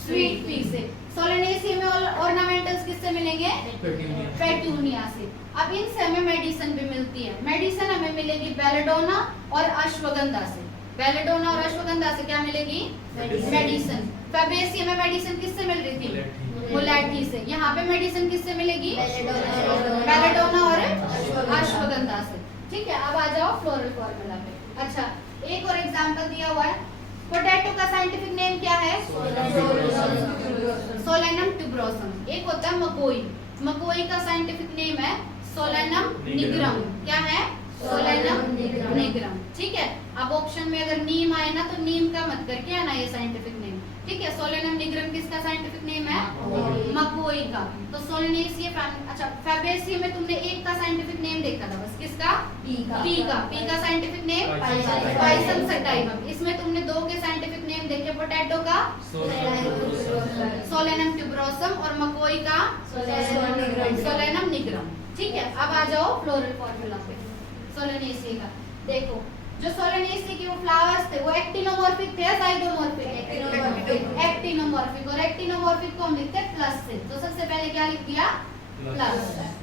स्वीट पी से। सोलेनेसिए में ऑर्नामेंटल्स किससे मिलेंगे? पेटूनिया से। अब इनसे हमें मेडिसिन भी मिलती है। मेडिसिन हमें मिलेगी बेलेडोना और अश्वगंधा से। बेलेडोना और अश्वगंधा से क्या मिलेगी? मेडिसिन। फैबेसी में मेडिसिन किससे मिल रही थी? मुलेठी से। यहाँ पे मेडिसिन किससे मिलेगी? बेलेडोना और अश्वगंधा से। ठीक है, अब आ जाओ फ्लोरल फॉर्मूला पे। अच्छा, एक और एग्जांपल दिया हुआ है। पोटैटो का साइंटिफिक नेम क्या है? Solanum tuberosum. एक होता है मकोई। मकोई का साइंटिफिक नेम है सोलेनम निग्रम। क्या है? Solanum nigrum. ठीक है, अब ऑप्शन में अगर नीम आए ना तो नीम का मत करके आना ये साइंटिफिक नेम। ठीक है, सोलेनम निग्रम किसका साइंटिफिक नेम है? मकोई का। तो सोलेनेसिया अच्छा, फैबेसी में तुमने एक का साइंटिफिक नेम देखा था बस, किसका? पी का साइंटिफिक नेम पाइसम सटाइवम। इसमें तुमने दो के साइंटिफिक नेम देखे, पोटैटो का सोलेनम ट्यूबरोसम और मकोई का सोलेनम निग्रम। ठीक है, अब आ जाओ फ्लोरल फॉर्मूला पे सोलेनेसिया का। देखो, जो सोलेनेसिया के वो फ्लावर्स थे वो एक्टिनोमॉर्फिक थे या जाइगोमॉर्फिक? एक्टिनोमॉर्फिक। और एक्टिनोमॉर्फिक को हम लिखते हैं प्लस से। तो सबसे पहले क्या लिख दिया? प्लस।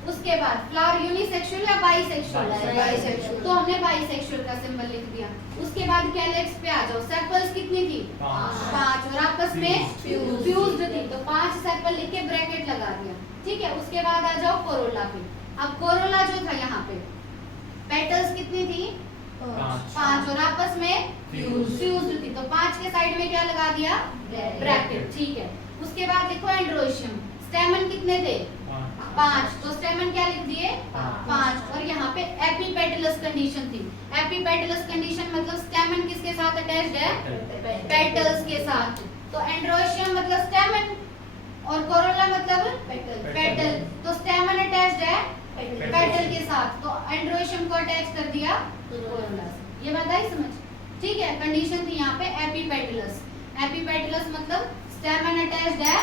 उसके बाद फ्लावर यूनिसेक्सुअल या बाइसेक्सुअल? बाइसेक्सुअल। तो हमने बाइसेक्सुअल का सिंबल लिख दिया। उसके बाद कैलेक्स पे आ जाओ। सेपल्स कितनी थी? 5 और आपस में फ्यूज्ड थी, तो 5 सेपल लिख के ब्रैकेट लगा दिया। ठीक है, उसके बाद आ जाओ कोरोला पे। अब कोरोला जो था यहाँ पे पेटल्स कितनी थी? 5 और आपस में फ्यूज्ड थी, तो 5 के साइड में क्या लगा दिया? ब्रैकेट। ठीक है, उसके बाद देखो एंड्रोशियम। स्टेमन कितने थे? 5, तो स्टेमन क्या लिख दिए? 5। और यहाँ पे एपीपेटलस कंडीशन थी। एपीपेटलस कंडीशन मतलब स्टेमन किसके साथ अटैच्ड है? पेटल्स के साथ। तो एंड्रोशियम मतलब स्टेमन और कोरोला मतलब पेटल। तो स्टेमन अटैच्ड है पेटल के साथ, तो एंड्रोशियम को अटैच कर दिया कोरोला से। ये बात आई समझ? ठीक है, कंडीशन थी यहाँ पे एपीपेटलस। एपीपेटलस मतलब स्टेमन अटैच्ड है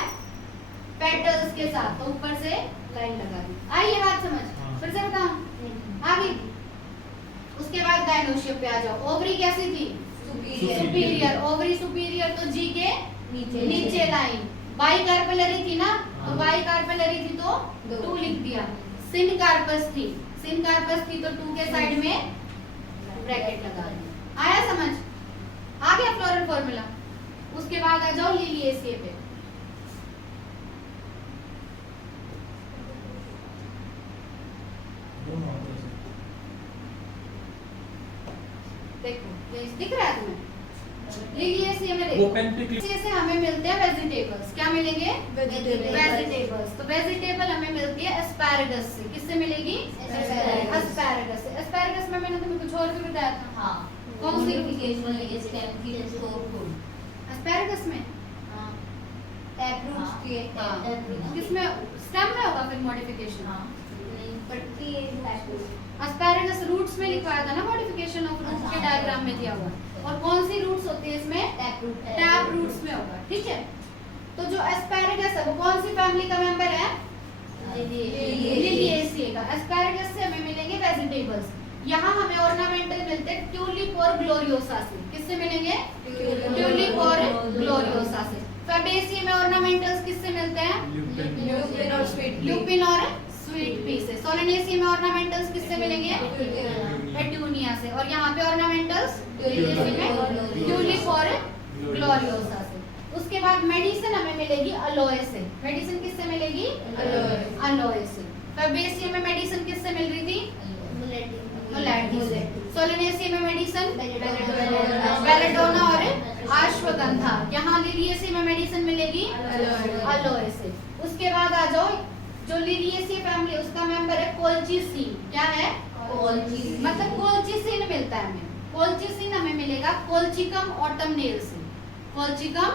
पेटल्स के साथ, तो ऊपर से लाइन लगा दी। आई ये बात समझ? फिर से बताऊं आगे। उसके बाद गायनोशियम पे आ जाओ। ओवरी कैसी थी? सुपीरियर। ओवरी सुपीरियर, तो जी के नीचे लाइन। बाई कार्पेलरी थी ना, तो बाई कार्पेलरी थी तो 2 लिख दिया। सिन कार्पस थी। सिन कार्पस थी तो 2 के साइड में ब्रैकेट लगा दिया। आया समझ? आ गया फ्लोरल फॉर्मूला। उसके बाद आ जाओ लिलिएसिए पे। देखो दिख रहा है तुम्हें? लिलिएसिए में देखो, से हमें मिलते हैं वेजिटेबल्स। क्या मिलेंगे? वेजिटेबल्स। तो वेजिटेबल हमें मिलती है एस्पैरागस से। किससे मिलेगी? एस्पैरागस से। एस्पैरागस में मैंने तुम्हें कुछ और भी बताया था। हाँ, कौन सी? एस्पैरागस में टैप रूट्स के किसमें? स्टेम में होगा फिर मॉडिफिकेशन। एस्पैरागस रूट्स में लिखवाया था ना, मॉडिफिकेशन ऑफ रूट्स के डायग्राम में दिया हुआ। और कौन सी रूट्स होती है इसमें? टैप रूट्स में होगा। ठीक है, तो जो एस्पैरागस है वो कौन सी फैमिली का मेंबर है? लिलिएसिए का। एस्पैरागस से हमें मिलेंगे वेजिटेबल्स। यहाँ हमें ऑर्नामेंटल मिलते हैं ट्यूलिप और ग्लोरियोसा से। किससे मिलेंगे? ट्यूलिप और ग्लोरियोसा से। फैबेसिए में ऑर्नामेंटल्स किससे मिलते हैं? ल्यूपिन और स्वीट पी से। सोलेनेसिए में ऑर्नामेंटल्स किससे मिलेंगे? पेटूनिया से। और यहाँ पे ऑर्नामेंटल्स ट्यूलिप और ग्लोरियोसा से। उसके बाद मेडिसिन हमें मिलेगी अलोए से। मेडिसिन किससे मिलेगी? अलोए से। फैबेसिए में मेडिसिन किससे मिल रही थी? मुलेठी से। सोलेनेसिए में मेडिसिन बेलेडोना और अश्वगंधा। यहाँ लिलिएसिए में मेडिसिन मिलेगी अलोए से। उसके बाद आ जाओ, जो लिलिएसिए फैमिली उसका मेंबर है कोल्चिसिन। क्या है? मतलब कोल्चिसिन मिलता है हमें। कोल्चिसिन हमें मिलेगा कोल्चिकम ऑटमनेल से। कोल्चिकम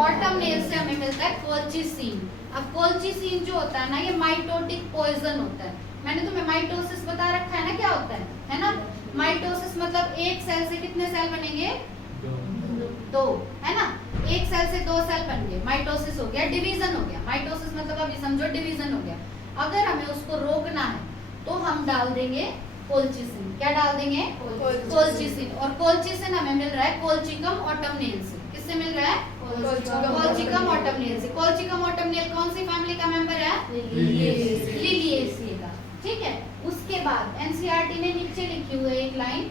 ऑटमनेल से हमें मिलता है कोल्चिसिन। अब कोल्चिसिन जो होता है ना, ये माइटोटिक पॉइजन होता है। मैंने तुम्हें माइटोसिस बता रखा है ना, क्या होता है ना? माइटोसिस मतलब एक सेल से कितने सेल बनेंगे? 2, है ना? एक सेल से 2 सेल बन गए, माइटोसिस हो गया। डिवीजन हो गया। माइटोसिस मतलब अभी समझो डिवीजन हो गया। अगर हमें उसको रोकना है तो हम डाल देंगे कोल्चिसिन। क्या डाल देंगे? कोल्चिसिन। और कोल्चिसिन हमें मिल रहा है कोल्चिकम ऑटमनेल से। किससे मिल रहा है? कोलचिकम ऑटमनेल से। कोलचिकम ऑटमनेल कौन सी फैमिली का मेंबर है? लिलिएसिए का। ठीक है, उसके बाद एनसीईआरटी ने नीचे लिखी हुई एक लाइन,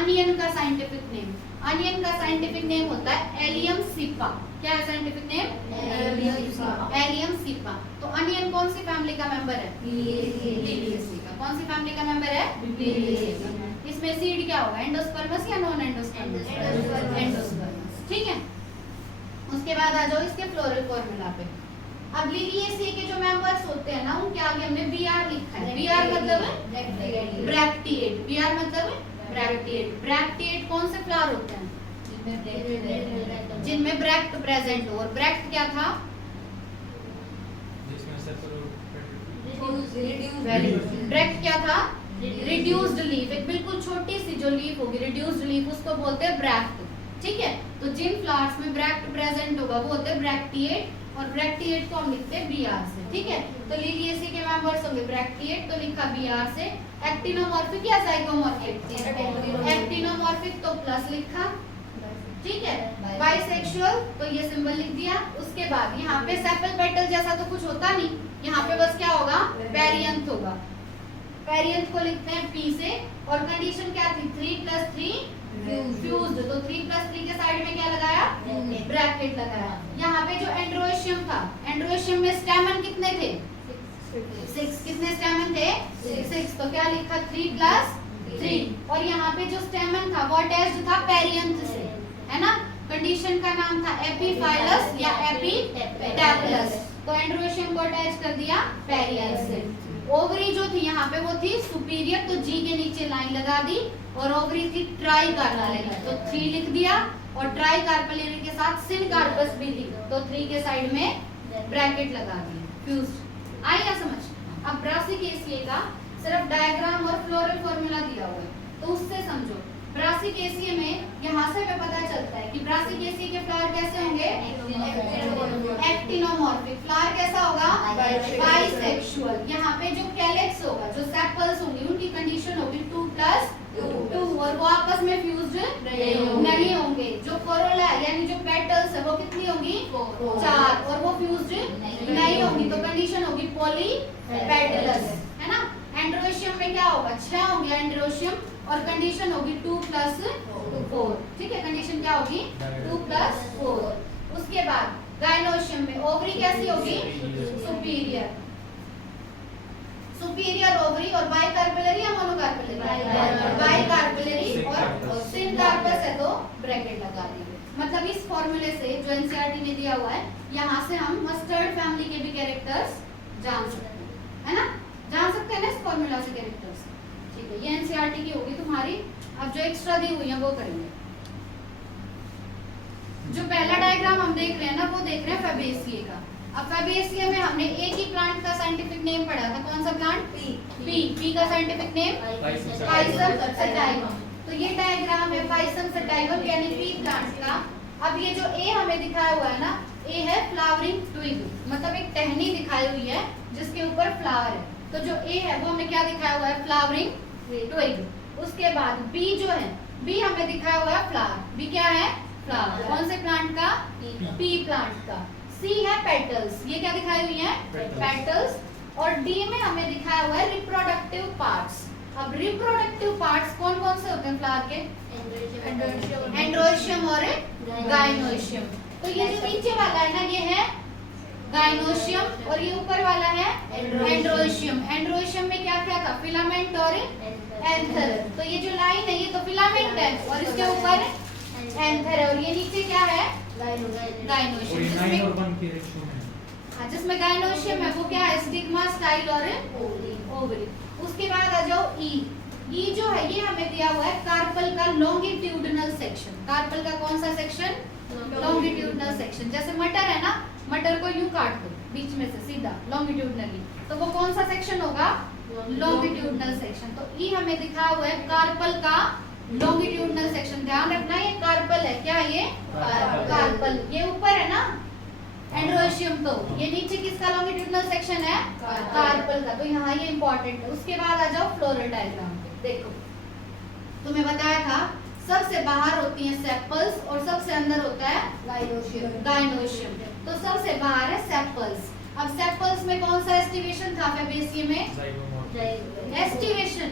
अनियन का साइंटिफिक नेम। अनियन का साइंटिफिक नेम होता है एलियम सीपा। क्या है साइंटिफिक नेम? Allium cepa. तो अनियन कौन सी फैमिली का मेंबर है? लिलिएसिए का। कौन सी फैमिली का मेंबर है? लिलिएसिए का। इसमें सीड क्या होगा? एंडोस्पर्मस या नॉन एंडोस्पर्मस? एंडोस्पर्मस। ठीक है, उसके बाद आ जाओ इसके फ्लोरल फॉर्मूला पे। अब लिलिएसिए के जो मेंबर्स होते हैं ना, उनके आगे हमने बीआर लिखा है। बीआर मतलब ब्रैक्टिएट। बीआर मतलब ब्रैक्टिएट। ब्रैक्टिएट कौन से फ्लावर होते हैं? जिनमें ब्रैक्ट प्रेजेंट हो। और ब्रैक्ट क्या था? ब्रैक्ट क्या था? Reduced leaf. एक बिल्कुल छोटी सी जो लीफ होगी, रिड्यूस्ड लीफ, उसको बोलते हैं ब्रैक्ट। ठीक है, तो जिन फ्लावर्स में ब्रैक्ट प्रेजेंट होगा वो होते हैं ब्रैक्टिएट, और ब्रैक्टिएट को हम लिखते हैं बीआर से। ठीक है, तो लिलिएसिए के मेंबर्स होंगे ब्रैक्टिएट, तो लिखा बीआर से। एक्टिनोमॉर्फिक या जाइगोमॉर्फिक? एक्टिनोमॉर्फिक तो प्लस लिखा। ठीक है, बाइसेक्सुअल तो ये सिंबल लिख दिया। उसके बाद यहाँ पे सेपल पेटल जैसा तो कुछ होता नहीं, यहाँ पे बस क्या होगा? पेरियंथ होगा। पेरियंथ को लिखते हैं पी से। और कंडीशन क्या थी? 3+3 फ्यूज्ड। तो 3+3 के साइड में क्या लगाया? ब्रैकेट लगाया। यहाँ पे जो एंड्रोशियम था, एंड्रोशियम में स्टेमन कितने थे? 6। कितने स्टेमन थे? 6। तो क्या लिखा? 3+3। और यहाँ पे जो स्टेमन था वो अटैच्ड था पेरियंथ से, है ना? कंडीशन का नाम था एपीफाइलस या एपिटेपलस। तो एंड्रोशियम को अटैच कर दिया पेरियंथ से। ओवरी जो थी यहाँ पे वो थी सुपीरियर, तो जी के नीचे लाइन लगा दी। और ओवरी थी ट्राई कार्पेलियरी, तो 3 लिख दिया। और ट्राई कार्पेलियरी के साथ सिन कार्पस भी थी, तो 3 के साइड में ब्रैकेट लगा दिया। फ्यूज्ड। आया समझ? अब ब्रासिकेसिए का सिर्फ डायग्राम और फ्लोरल फॉर्मूला दिया हुआ है, तो उससे समझो। ब्रासिकेसिए में यहाँ से हमें पता चलता है कि ब्रासिकेसिए के फ्लावर कैसे होंगे? एक्टिनोमॉर्फिक। फ्लावर कैसा होगा? बाइसेक्सुअल। यहाँ पे जो कैलेक्स होगा, जो सेपल्स होंगी, उनकी कंडीशन होगी 2+2, और वो आपस में फ्यूज्ड नहीं होंगे। जो कोरोला यानी जो पेटल्स है वो कितनी होगी? 4, और वो फ्यूज्ड नहीं होंगी, तो कंडीशन होगी पॉलीपेटलस, है ना? एंड्रोशियम में क्या होगा? 6 होंगे एंड्रोशियम, और कंडीशन होगी 2+4। ठीक है, कंडीशन क्या होगी? 2+4। उसके बाद गायनोशियम में ओवरी कैसी होगी? सुपीरियर। सुपीरियर ओवरी, और बाइकार्पेलरी या मोनोकार्पेलरी? बाइकार्पेलरी। और सिन कार्पस है तो ब्रैकेट लगा दीजिए। मतलब इस फॉर्मूले से जो एनसीईआरटी ने दिया हुआ है, यहाँ से हम मस्टर्ड फैमिली के भी कैरेक्टर्स जान सकते हैं, है ना? जान सकते हैं ना इस फॉर्मूला से कैरेक्टर्स। ठीक है, ये एनसीईआरटी की होगी तुम्हारी। अब जो एक्स्ट्रा दी हुई है वो करेंगे। जो पहला डायग्राम हम देख रहे हैं ना, वो देख रहे हैं फैबेसिए का। अब फैबेसिए में हमने एक ही प्लांट का साइंटिफिक नेम पढ़ा था। कौन सा प्लांट? पी का साइंटिफिक नेम पाइसम सटाइवम। तो ये डायग्राम है पाइसम सटाइवम यानी पी प्लांट का। अब ये जो ए हमें दिखाया हुआ है ना, ए है फ्लावरिंग ट्विग, मतलब एक टहनी दिखाई हुई है जिसके ऊपर फ्लावर है। तो जो ए है वो हमें क्या दिखाया हुआ है? Flowering twig. उसके बाद बी जो है, बी हमें दिखाया हुआ है फ्लावर। बी क्या है? फ्लावर। कौन से प्लांट का? पी प्लांट का। सी है पेटल्स, ये क्या दिखाई हुई है? पेटल्स। और डी में हमें दिखाया हुआ है रिप्रोडक्टिव पार्ट्स। अब रिप्रोडक्टिव पार्ट्स कौन कौन से होते हैं फ्लावर के? एंड्रोशियम और गाइनोशियम। तो ये जो नीचे वाला है ना, ये है गाइनोशियम, और ये ऊपर वाला है एंड्रोशियम। एंड्रोशियम में क्या क्या था? फिलामेंट और एंथर। तो ये जो लाइन है ये तो फिलामेंट है, और इसके ऊपर एंथर है, और ये नीचे क्या है? गाइनोशियम। जिसमें गाइनोशियम है वो क्या है? स्टिग्मा, स्टाइल और ओवरी। उसके बाद आ जाओ ई। ई जो है ये हमें दिया हुआ है कार्पल का लॉन्गिट्यूडनल सेक्शन। कार्पल का कौन सा सेक्शन? Longitudinal section. जैसे मटर है ना, मटर को यूं काट दो बीच में से सीधा लॉन्गिट्यूडनली, तो वो कौन सा सेक्शन होगा? Longitudinal section. तो ई हमें दिखा हुआ है कार्पल का लॉन्गिट्यूडनल सेक्शन। ध्यान रखना ये कार्पल है। क्या ये? कार्पल। ये ऊपर है ना एंड्रोशियम, तो ये नीचे किसका लॉन्गिट्यूडनल सेक्शन है? कार्पल का। तो यहाँ ये इंपॉर्टेंट है। उसके बाद आ जाओ फ्लोरल डायग्राम पे। देखो तुम्हें बताया था सबसे बाहर होती हैं सेपल्स और सबसे अंदर होता है गाइनोशियम। तो सबसे बाहर है सेपल्स। अब सेपल्स में कौन सा एस्टिवेशन था फेबेसिए में? Aestivation,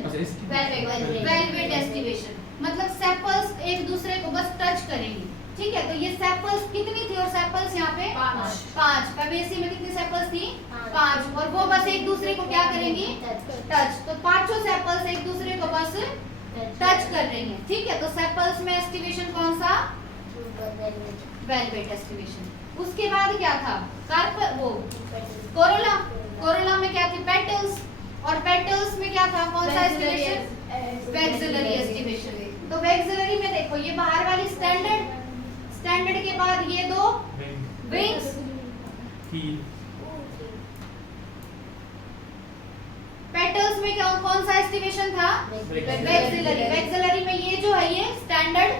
velvet aestivation. मतलब सेपल्स एक दूसरे को बस टच करेंगे, ठीक है। तो ये सेपल्स कितनी थी और सेपल्स यहाँ पे 5। फेबेसिए में कितनी सेपल्स थी? 5। और वो बस एक दूसरे को क्या करेंगी? टच। तो पांचों सेपल्स एक दूसरे को बस टच कर रही हैं, ठीक है। तो सेपल्स में एस्टिवेशन कौन सा? Velvet aestivation. उसके बाद क्या था? कार्पल, वो कोरोला। कोरोला में क्या थी? पेटल्स। और पेटल्स में क्या था? कौन सा एस्टिवेशन? Vexillary aestivation. तो वैक्सिलरी में देखो ये बाहर वाली स्टैंडर्ड, स्टैंडर्ड के बाद ये दो विंग्स, पेटल्स में क्या कौन सा एस्टिवेशन था? वैक्सिलरी। वैक्सिलरी में ये जो है ये स्टैंडर्ड,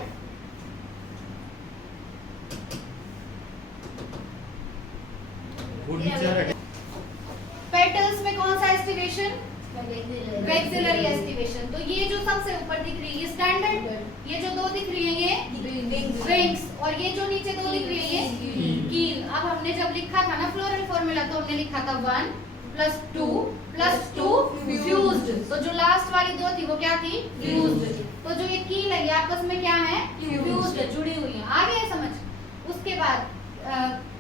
पेटल्स में कौन सा एस्टिवेशन? Vexillary aestivation. तो ये जो सबसे ऊपर दिख रही है ये स्टैंडर्ड, ये जो दो दिख रही है ये विंग्स, और ये जो नीचे दो दिख रही है ये कील। अब हमने जब लिखा था ना फ्लोरल फॉर्मूला तो हमने लिखा था 1 + 2 फ्यूज्ड। तो जो लास्ट वाली दो थी वो क्या थी? फ्यूज्ड। तो जो ये कील है ये आपस में क्या है? फ्यूज्ड, जुड़ी हुई है। आ गया समझ? उसके बाद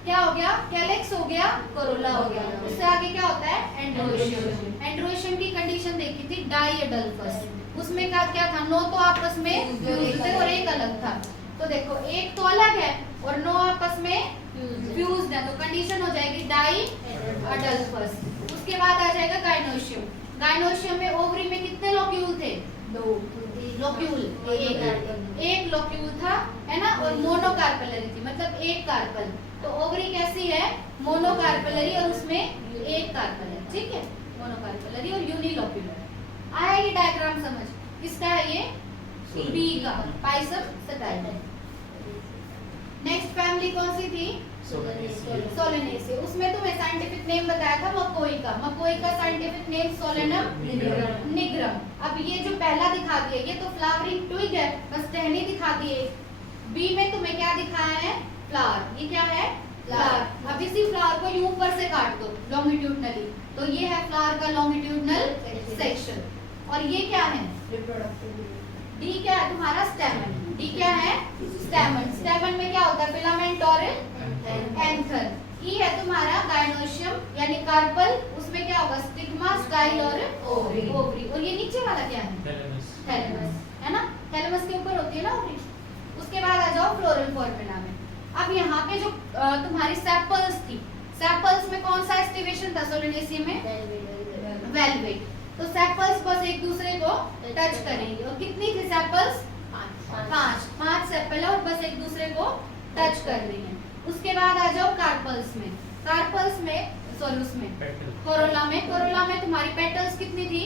क्या हो गया? कैलेक्स हो गया, कोरोला हो गया। उससे आगे क्या होता है? एंड्रोशियम। एंड्रोशियम की कंडीशन देखी थी डाइएडल्फस। उसमें क्या था? 9 तो आपस में फ्यूज्ड थे और एक अलग था। तो देखो एक तो अलग है और 9 आपस में फ्यूज्ड है, तो कंडीशन हो जाएगी डाइएडल्फस। उसके बाद आ जाएगा गाइनोशियम। गाइनोशियम में ओवरी में कितने लोक्यूल थे? 2 लोक्यूल, एक लोक्यूल था, है ना। और मोनोकार्पेलरी थी, मतलब एक कार्पल। तो ओवरी कैसी है? मोनोकार्पेलरी और उसमें एक कार्पल है, ठीक है। मोनोकार्पेलरी और यूनिलोक्यूलर। आया ये डायग्राम समझ? किसका है ये? बी का, पाइसम सटाइल। नेक्स्ट फैमिली कौन सी थी? सोलेनेसिए। उसमें तुम्हें साइंटिफिक नेम बताया था मकोई का। मकोई का साइंटिफिक नेम सोलेनम निग्रम। अब ये जो पहला दिखा दिया ये तो फ्लावरिंग ट्विग है, बस टहनी दिखा दिए। बी में तुम्हें क्या दिखाया है? फ्लावर। ये क्या है? फ्लावर। अब इसी फ्लावर को यूं ऊपर से काट दो लॉन्गिट्यूडनली, तो ये है फ्लावर का लॉन्गिट्यूडनल सेक्शन। और ये क्या है? डी क्या है तुम्हारा? स्टेमन। डी क्या है? स्टेमन। स्टेमन में क्या होता है? फिलामेंट और एंथर। ई है तुम्हारा गाइनोशियम यानी कार्पल, उसमें क्या होगा? स्टिग्मा, स्टाइल और ओवरी। और ये नीचे वाला क्या है? थैलेमस, है ना। थैलेमस के ऊपर होती है ना ओवरी। उसके बाद आ जाओ फ्लोरल फॉर्मूला में। अब यहाँ पे जो तुम्हारी सेपल्स थी, सेपल्स में कौन सा एस्टिवेशन था सोलेनेसिए में? वेलवेट। तो सेपल्स बस एक दूसरे को टच करेंगे। और कितनी थी सेपल्स? 5 सेपल है और बस एक दूसरे को टच कर रही हैं। उसके बाद आ जाओ कार्पल्स में। कार्पल्स में सॉरी उसमें कोरोला में तुम्हारी पेटल्स कितनी थी?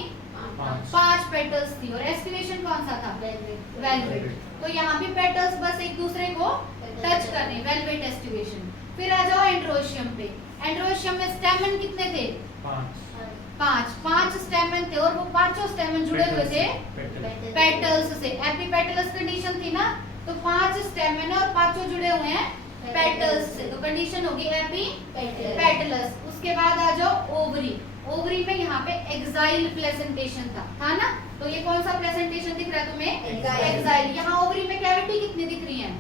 5 पेटल्स थी। और एस्टिवेशन कौन सा था? वेलवेट। तो यहाँ भी पेटल्स बस एक दूसरे को टच कर रहे हैं, वेलवेट एस्टिवेशन। फिर आ जाओ एंड्रोशियम पे। एंड्रोशियम में स्टेमन कितने थे? 5 स्टेमन थे और वो पांचों स्टेमन जुड़े हुए थे पेटल्स से। एपिपेटलस कंडीशन थी ना, तो 5 स्टेमन और पांचों जुड़े हुए हैं पेटल्स से, तो कंडीशन होगी एपिपेटलस। उसके बाद आ जाओ ओवरी। ओवरी में यहाँ पे एक्साइल प्लेसेंटेशन था ना। तो ये कौन सा प्लेसेंटेशन दिख रहा है तुम्हें? एक्साइल। यहाँ ओवरी में कैविटी कितनी दिख रही है?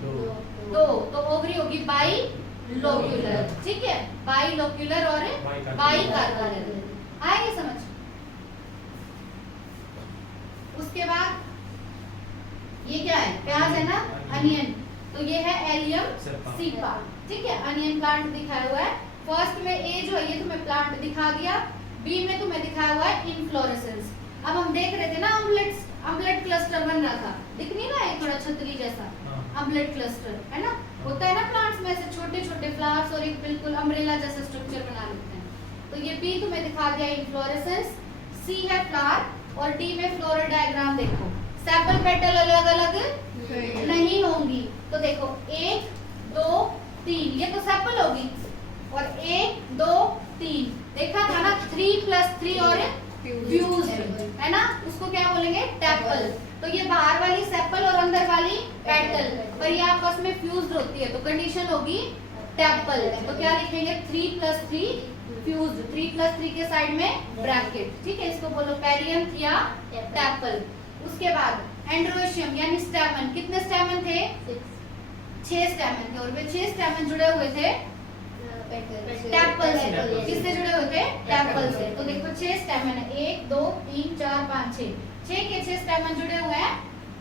2। तो ओवरी होगी बाई लोक्यूलर, ठीक है। बाई लोक्यूलर और बाई कार्पल। आएगी समझ? उसके बाद ये क्या है? प्याज है ना, अनियन। तो ये है एलियम सीपा, ठीक है। अनियन प्लांट दिखाया हुआ है। फर्स्ट में ए जो है ये तुम्हें प्लांट दिखा दिया, बी में तुम्हें दिखाया हुआ है इनफ्लोरेसेंस। अब हम देख रहे थे ना अम्लेट क्लस्टर बन रहा था, दिख नहीं रहा है थोड़ा छतरी जैसा? अम्लेट क्लस्टर है ना, होता है ना प्लांट्स में से छोटे छोटे फ्लावर्स और एक बिल्कुल अम्ब्रेला जैसा स्ट्रक्चर बना लेते हैं। तो ये बी तुम्हें दिखा दिया इनफ्लोरेसेंस, सी है फ्लावर और डी में फ्लोरल डायग्राम देखो। सेपल पेटल अलग अलग नहीं होंगी, तो देखो 1 2 3 ये तो सेपल होगी और 1 2 3 देखा था ना 3 + 3 और फ्यूज्ड, है ना, उसको क्या बोलेंगे, टैपल। तो ये बाहर वाली सेपल और अंदर वाली पेटल, पर ये आपस में फ्यूज्ड होती है, तो कंडीशन होगी टैपल। तो क्या लिखेंगे, 3 + 3 फ्यूज्ड, 3 + 3 के साइड में ब्रैकेट, ठीक है, इसको बोलो पेरियंथ या टैपल। उसके बाद एंड्रोशियम यानी स्टैमन, कितने स्टैमन थे, 6 स्टैमन थे, और वे 6 स्टैमन जुड़े हुए थे टैपल से। किससे जुड़े हुए थे, टैपल से। तो देखो 6 स्टैमन है, 1 2 3 4 5 6, 6 के 6 स्टैमन जुड़े हुए हैं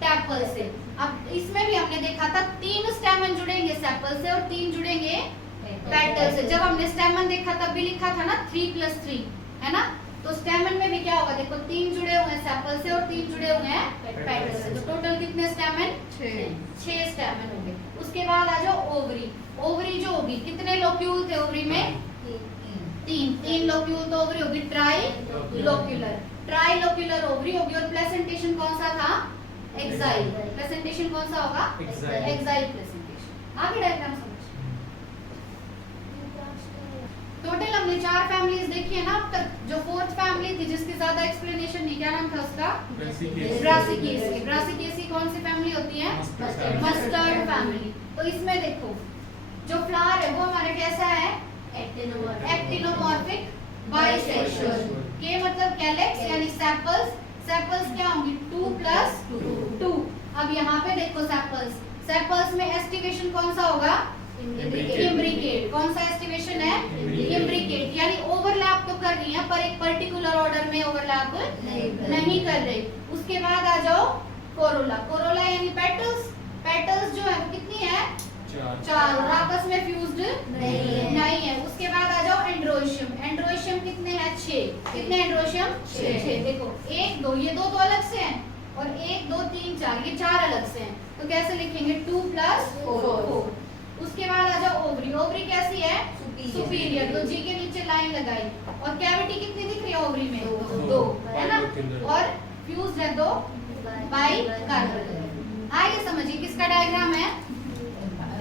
टैपल से। अब इसमें भी हमने देखा था 3 स्टैमन जुड़ेंगे सेपल से और 3 जुड़ेंगे पेटल से। जब हमने स्टैमन देखा तब भी लिखा था ना 3 + 3, है ना, तो स्टैमन में भी क्या होगा, देखो 3 जुड़े हुए हैं सेपल से और 3 जुड़े हुए हैं पेटल से, तो टोटल कितने स्टैमन, 6 स्टैमन होंगे। उसके बाद आ जाओ ओवरी। ओवरी जो होगी, कितने लोक्यूल थे ओवरी में, 3 लोक्यूल, तो ओवरी होगी ट्राइलोक्यूलर, ट्राइलोक्यूलर ओवरी होगी। और प्लेसेंटेशन कौन सा था, एक्साइल। प्लेसेंटेशन कौन सा होगा, एक्साइल प्लेसेंटेशन। आगे डायग्राम समझ। टोटल हमने 4 फैमिलीज देखी है ना अब तक। जो 4th फैमिली थी जिसकी ज्यादा एक्सप्लेनेशन नहीं, क्या नाम था उसका, ब्रासिकेसी। ब्रासिकेसी कौन सी फैमिली होती है, मस्टर्ड फैमिली। तो इसमें देखो जो फ्लावर है वो हमारा कैसा है, एक्टिनोमॉर्फिक बाइसेक्सुअल। के मतलब कैलेक्स यानी सेपल्स, सेपल्स क्या होंगी 2 + 2। अब यहाँ पे देखो सेपल्स, सेपल्स में एस्टिवेशन कौन सा होगा, इम्ब्रिकेट। कौन सा एस्टिवेशन है, इम्ब्रिकेट, यानी ओवरलैप तो कर रही है पर एक पर्टिकुलर ऑर्डर में ओवरलैप नहीं कर रही। उसके बाद आ जाओ कोरोला। कोरोला यानी पेटल्स, पेटल्स जो है कितनी है, 4, और आपस में फ्यूज्ड नहीं है। उसके बाद आ जाओ एंड्रोशियम। एंड्रोशियम कितने हैं, 6। कितने एंड्रोशियम, 6। देखो 1 2, ये 2 तो अलग से हैं, और 1 2 3 4, ये 4 अलग से हैं, तो कैसे लिखेंगे 2 + 4। उसके बाद आ जाओ ओवरी। ओवरी कैसी है, सुपीरियर, तो जी के नीचे लाइन लगाई। और कैविटी कितनी दिख रही है ओवरी में, 2, है ना, और फ्यूज्ड है 2 बाई कार्बन। आइए समझिए किसका डायग्राम है,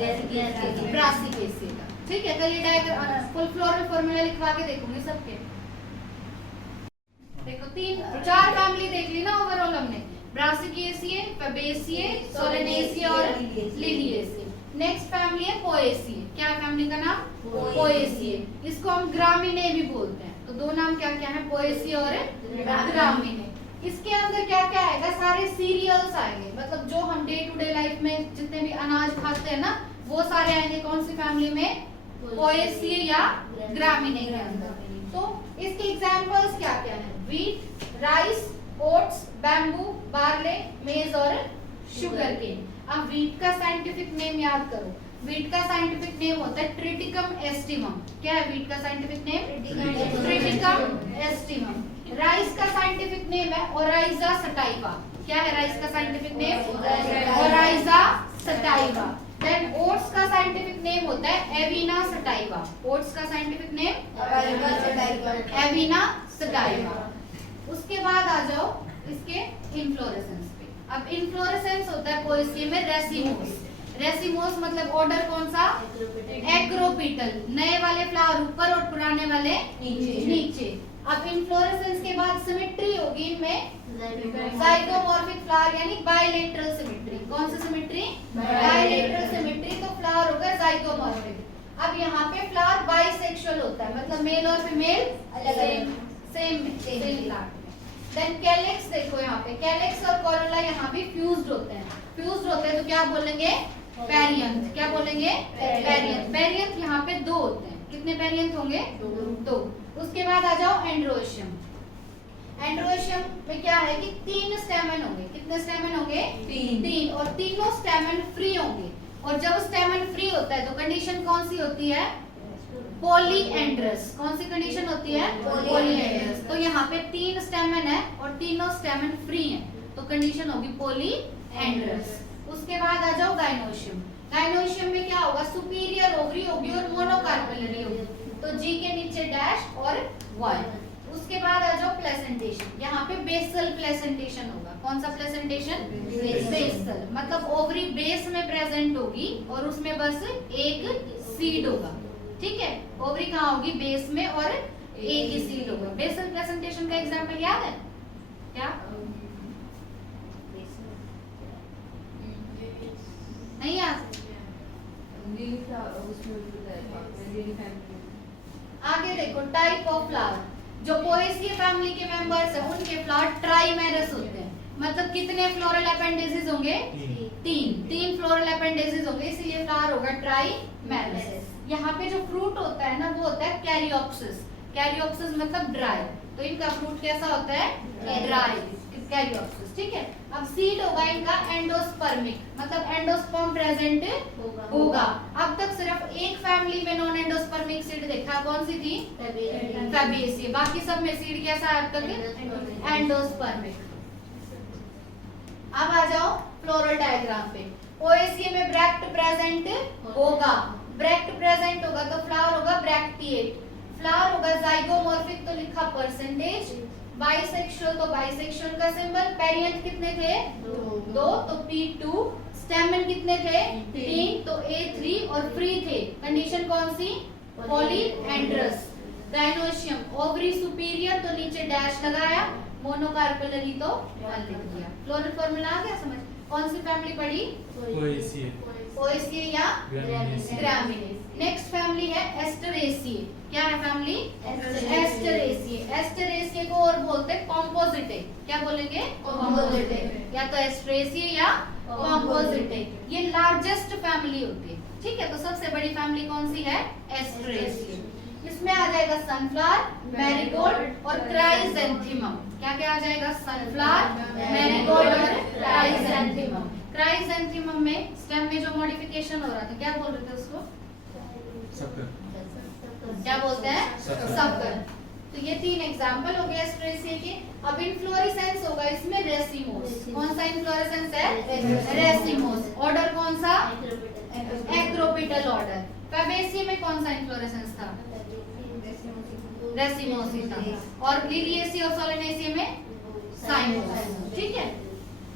ब्रासिकेसी का, ठीक है। कल ये डायग्राम फुल फ्लोरल फार्मूला लिखवा के देखूंगी सबके। देखो 4 फैमिली देख ली ना ओवरऑल हमने, ब्रासिकेसी, फैबेसी, सोलेनेसी और लिलिएसी। नेक्स्ट फैमिली है पोएसी। क्या फैमिली का नाम, पोएसी। इसको हम ग्रामिने भी बोलते हैं। तो 2 नाम क्या क्या है, पोएसी और ग्रामिने। इसके अंदर क्या क्या आएगा, सारे सीरियल्स आएंगे, मतलब जो हम डे टू डे लाइफ में जितने भी अनाज खाते हैं ना, वो सारे आएंगे कौन सी फैमिली में, पोएसी या ग्रामिने के अंदर। तो इसके एग्जांपल्स क्या क्या है, wheat, rice, oats, bamboo, barley, मेज और शुगर केन। अब व्हीट का साइंटिफिक नेम याद करो। व्हीट का साइंटिफिक नेम होता है ट्रिटिकम एस्टिमम। क्या है व्हीट का scientific name, Triticum aestivum. Rice का साइंटिफिक नेम है ओराइजा सटाइवा। क्या है राइस का scientific name, Oryza sativa. Then oats का साइंटिफिक नेम होता है एविना सटाइवा। ओट्स का साइंटिफिक नेम एविना सटाइवा। उसके बाद आ जाओ इसके इन्फ्लोरेसेंस पे। अब इन्फ्लोरेसेंस होता है पोएसी में रेसिमोस। रेसिमोस मतलब ऑर्डर कौन सा, एक्रोपीटल। नए वाले फ्लावर ऊपर और पुराने वाले नीचे। अब इन्फ्लोरेसेंस के बाद सिमेट्री होगी इनमें, जाइगोमॉर्फिक फ्लावर यानी बायलेटरल सिमेट्री। कौन सी सिमेट्री, बायलेटरल सिमेट्री। तो फ्लावर होगा जाइगोमॉर्फिक। अब यहाँ पे फ्लावर बाइसेक्सुअल होता है, मतलब मेल और female same plant. Then calyx देखो यहाँ पे, कैलेक्स और कोरोला यहाँ भी फ्यूज्ड होते हैं। फ्यूज्ड होते हैं तो क्या बोलेंगे, पेरियंथ। क्या बोलेंगे, पेरियंथ। पेरियंथ यहाँ पे 2 होते हैं। कितने पेरियंथ होंगे, 2। उसके बाद आ जाओ एंड्रोशियम। एंड्रोशियम में क्या है कि 3 स्टेमन होंगे। कितने स्टेमन होंगे, 3। और तीनों स्टेमन फ्री होंगे। और जब स्टेमन फ्री होता है तो कंडीशन कौन सी होती है, पॉलीएंड्रस। कौन सी कंडीशन होती है, पॉलीएंड्रस। तो यहाँ पे 3 स्टेमन है और तीनों स्टेमन फ्री हैं, तो कंडीशन होगी पॉलीएंड्रस। उसके बाद आ जाओ गाइनोशियम। गाइनोशियम में क्या होगा, सुपीरियर ओवरी होगी और मोनोकार्पेलरी होगी, तो जी के नीचे डैश और वाई। उसके बाद आ जाओ प्लेसेंटेशन। यहाँ पे बेसल प्लेसेंटेशन होगा। कौन सा प्लेसेंटेशन, बेसल, मतलब ओवरी बेस में प्रेजेंट होगी और उसमें बस एक सीड होगा। ठीक है, ओवरी कहाँ होगी, बेस में, और एक ही सीड होगा। बेसल प्रेजेंटेशन का एग्जांपल याद है क्या? नहीं याद? आगे देखो टाइप ऑफ फ्लावर। जो पोएसिए फैमिली के मेंबर्स हैं उनके फ्लावर ट्राइमेरस होते हैं। मतलब कितने फ्लोरल अपेंडेजेस होंगे? तीन फ्लोरल अपेंडेजेस होंगे, इसीलिए फ्लावर होगा ट्राइमेरस। यहाँ पे जो फ्रूट होता है ना वो होता है कैरियोप्सिस। कैरियोप्सिस मतलब ड्राई, तो इनका फ्रूट कैसा होता है? Dry caryopsis. ठीक है। अब सीड होगा इनका एंडोस्पर्मिक, मतलब एंडोस्पर्म प्रेजेंट होगा। अब तक सिर्फ एक फैमिली में नॉन एंडोस्पर्मिक सीड देखा, कौन सी थी? फैबेसिए। बाकी सब में सीड कैसा है अब तक? एंडोस्पर्मिक। अब आ जाओ फ्लोरल डायग्राम पे। पोएसिए में ब्रैक्ट प्रेजेंट होगा। ब्रैक्ट प्रेजेंट होगा तो फ्लावर होगा ब्रैक्टिएट। फ्लावर होगा जाइगोमॉर्फिक तो लिखा परसेंटेज। बाइसेक्सुअल तो बाइसेक्सुअल का सिंबल। पेरियंट कितने थे? दो तो P2। स्टेमन कितने थे? 3 तो A3 और फ्री थे। कंडीशन कौन सी? पॉलीएंड्रस। गाइनोशियम ओवरी सुपीरियर तो नीचे डैश लगाया, मोनोकार्पेलरी तो 1 लिख दिया। फ्लोरल फॉर्मूला आ गया समझ? कौन सी फैमिली पढ़ी? पोएसिए या ग्रामिनेसी। नेक्स्ट फैमिली है एस्टरेसिए। क्या है फैमिली? एस्टरेसिए। एस्टरेसिए को और बोलते हैं कॉम्पोजिटे। क्या बोलेंगे? कॉम्पोजिटे। या तो एस्टरेसिए या कॉम्पोजिटे। ये लार्जेस्ट फैमिली होती है। ठीक है, तो सबसे बड़ी फैमिली कौन सी है? एस्टरेसिए। इसमें आ जाएगा सनफ्लावर, मैरीगोल्ड और क्राइजेंथेमम। क्या क्या आ जाएगा? सनफ्लावर, मैरीगोल्ड और क्राइजेंथेमम। क्राइजेंथेमम में स्टेम में जो मॉडिफिकेशन हो रहा था क्या बोल रहे थे उसको? क्या बोलते हैं? सबकर। तो ये 3 एग्जांपल हो गए एस्टरेसिए के। अब इनफ्लोरेसेंस होगा इसमें रेसिमोस। कौन सा इनफ्लोरेसेंस है? रेसिमोस। ऑर्डर कौन सा? Acropetal order. फैबेसिए में कौन सा इनफ्लोरेसेंस था? रेसिमोस ही था। और लिलिएसिए और सोलेनेसिए में साइमोस। ठीक है।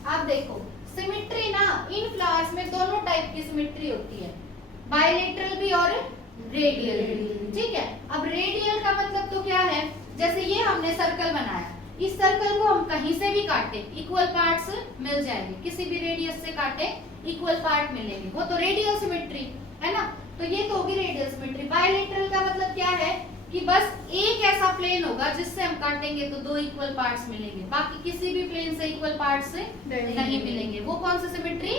अब देखो सिमेट्री ना, इन फ्लावर्स में दोनों टाइप की सिमेट्री होती है, बायलेटरल भी और रेडियल भी। ठीक है। अब रेडियल का मतलब तो क्या है? जैसे ये हमने सर्कल बनाया, इस सर्कल को हम कहीं से भी काटे इक्वल पार्ट्स मिल जाएंगे। किसी भी रेडियस से काटे इक्वल पार्ट मिलेंगे, वो तो रेडियल सिमेट्री है ना। तो ये तो होगी रेडियल सिमेट्री। बायलेटरल का मतलब क्या है कि बस एक ऐसा प्लेन होगा जिससे हम काटेंगे तो 2 इक्वल पार्ट्स मिलेंगे, बाकी किसी भी प्लेन से इक्वल पार्ट्स नहीं मिलेंगे। वो कौन सी सिमेट्री?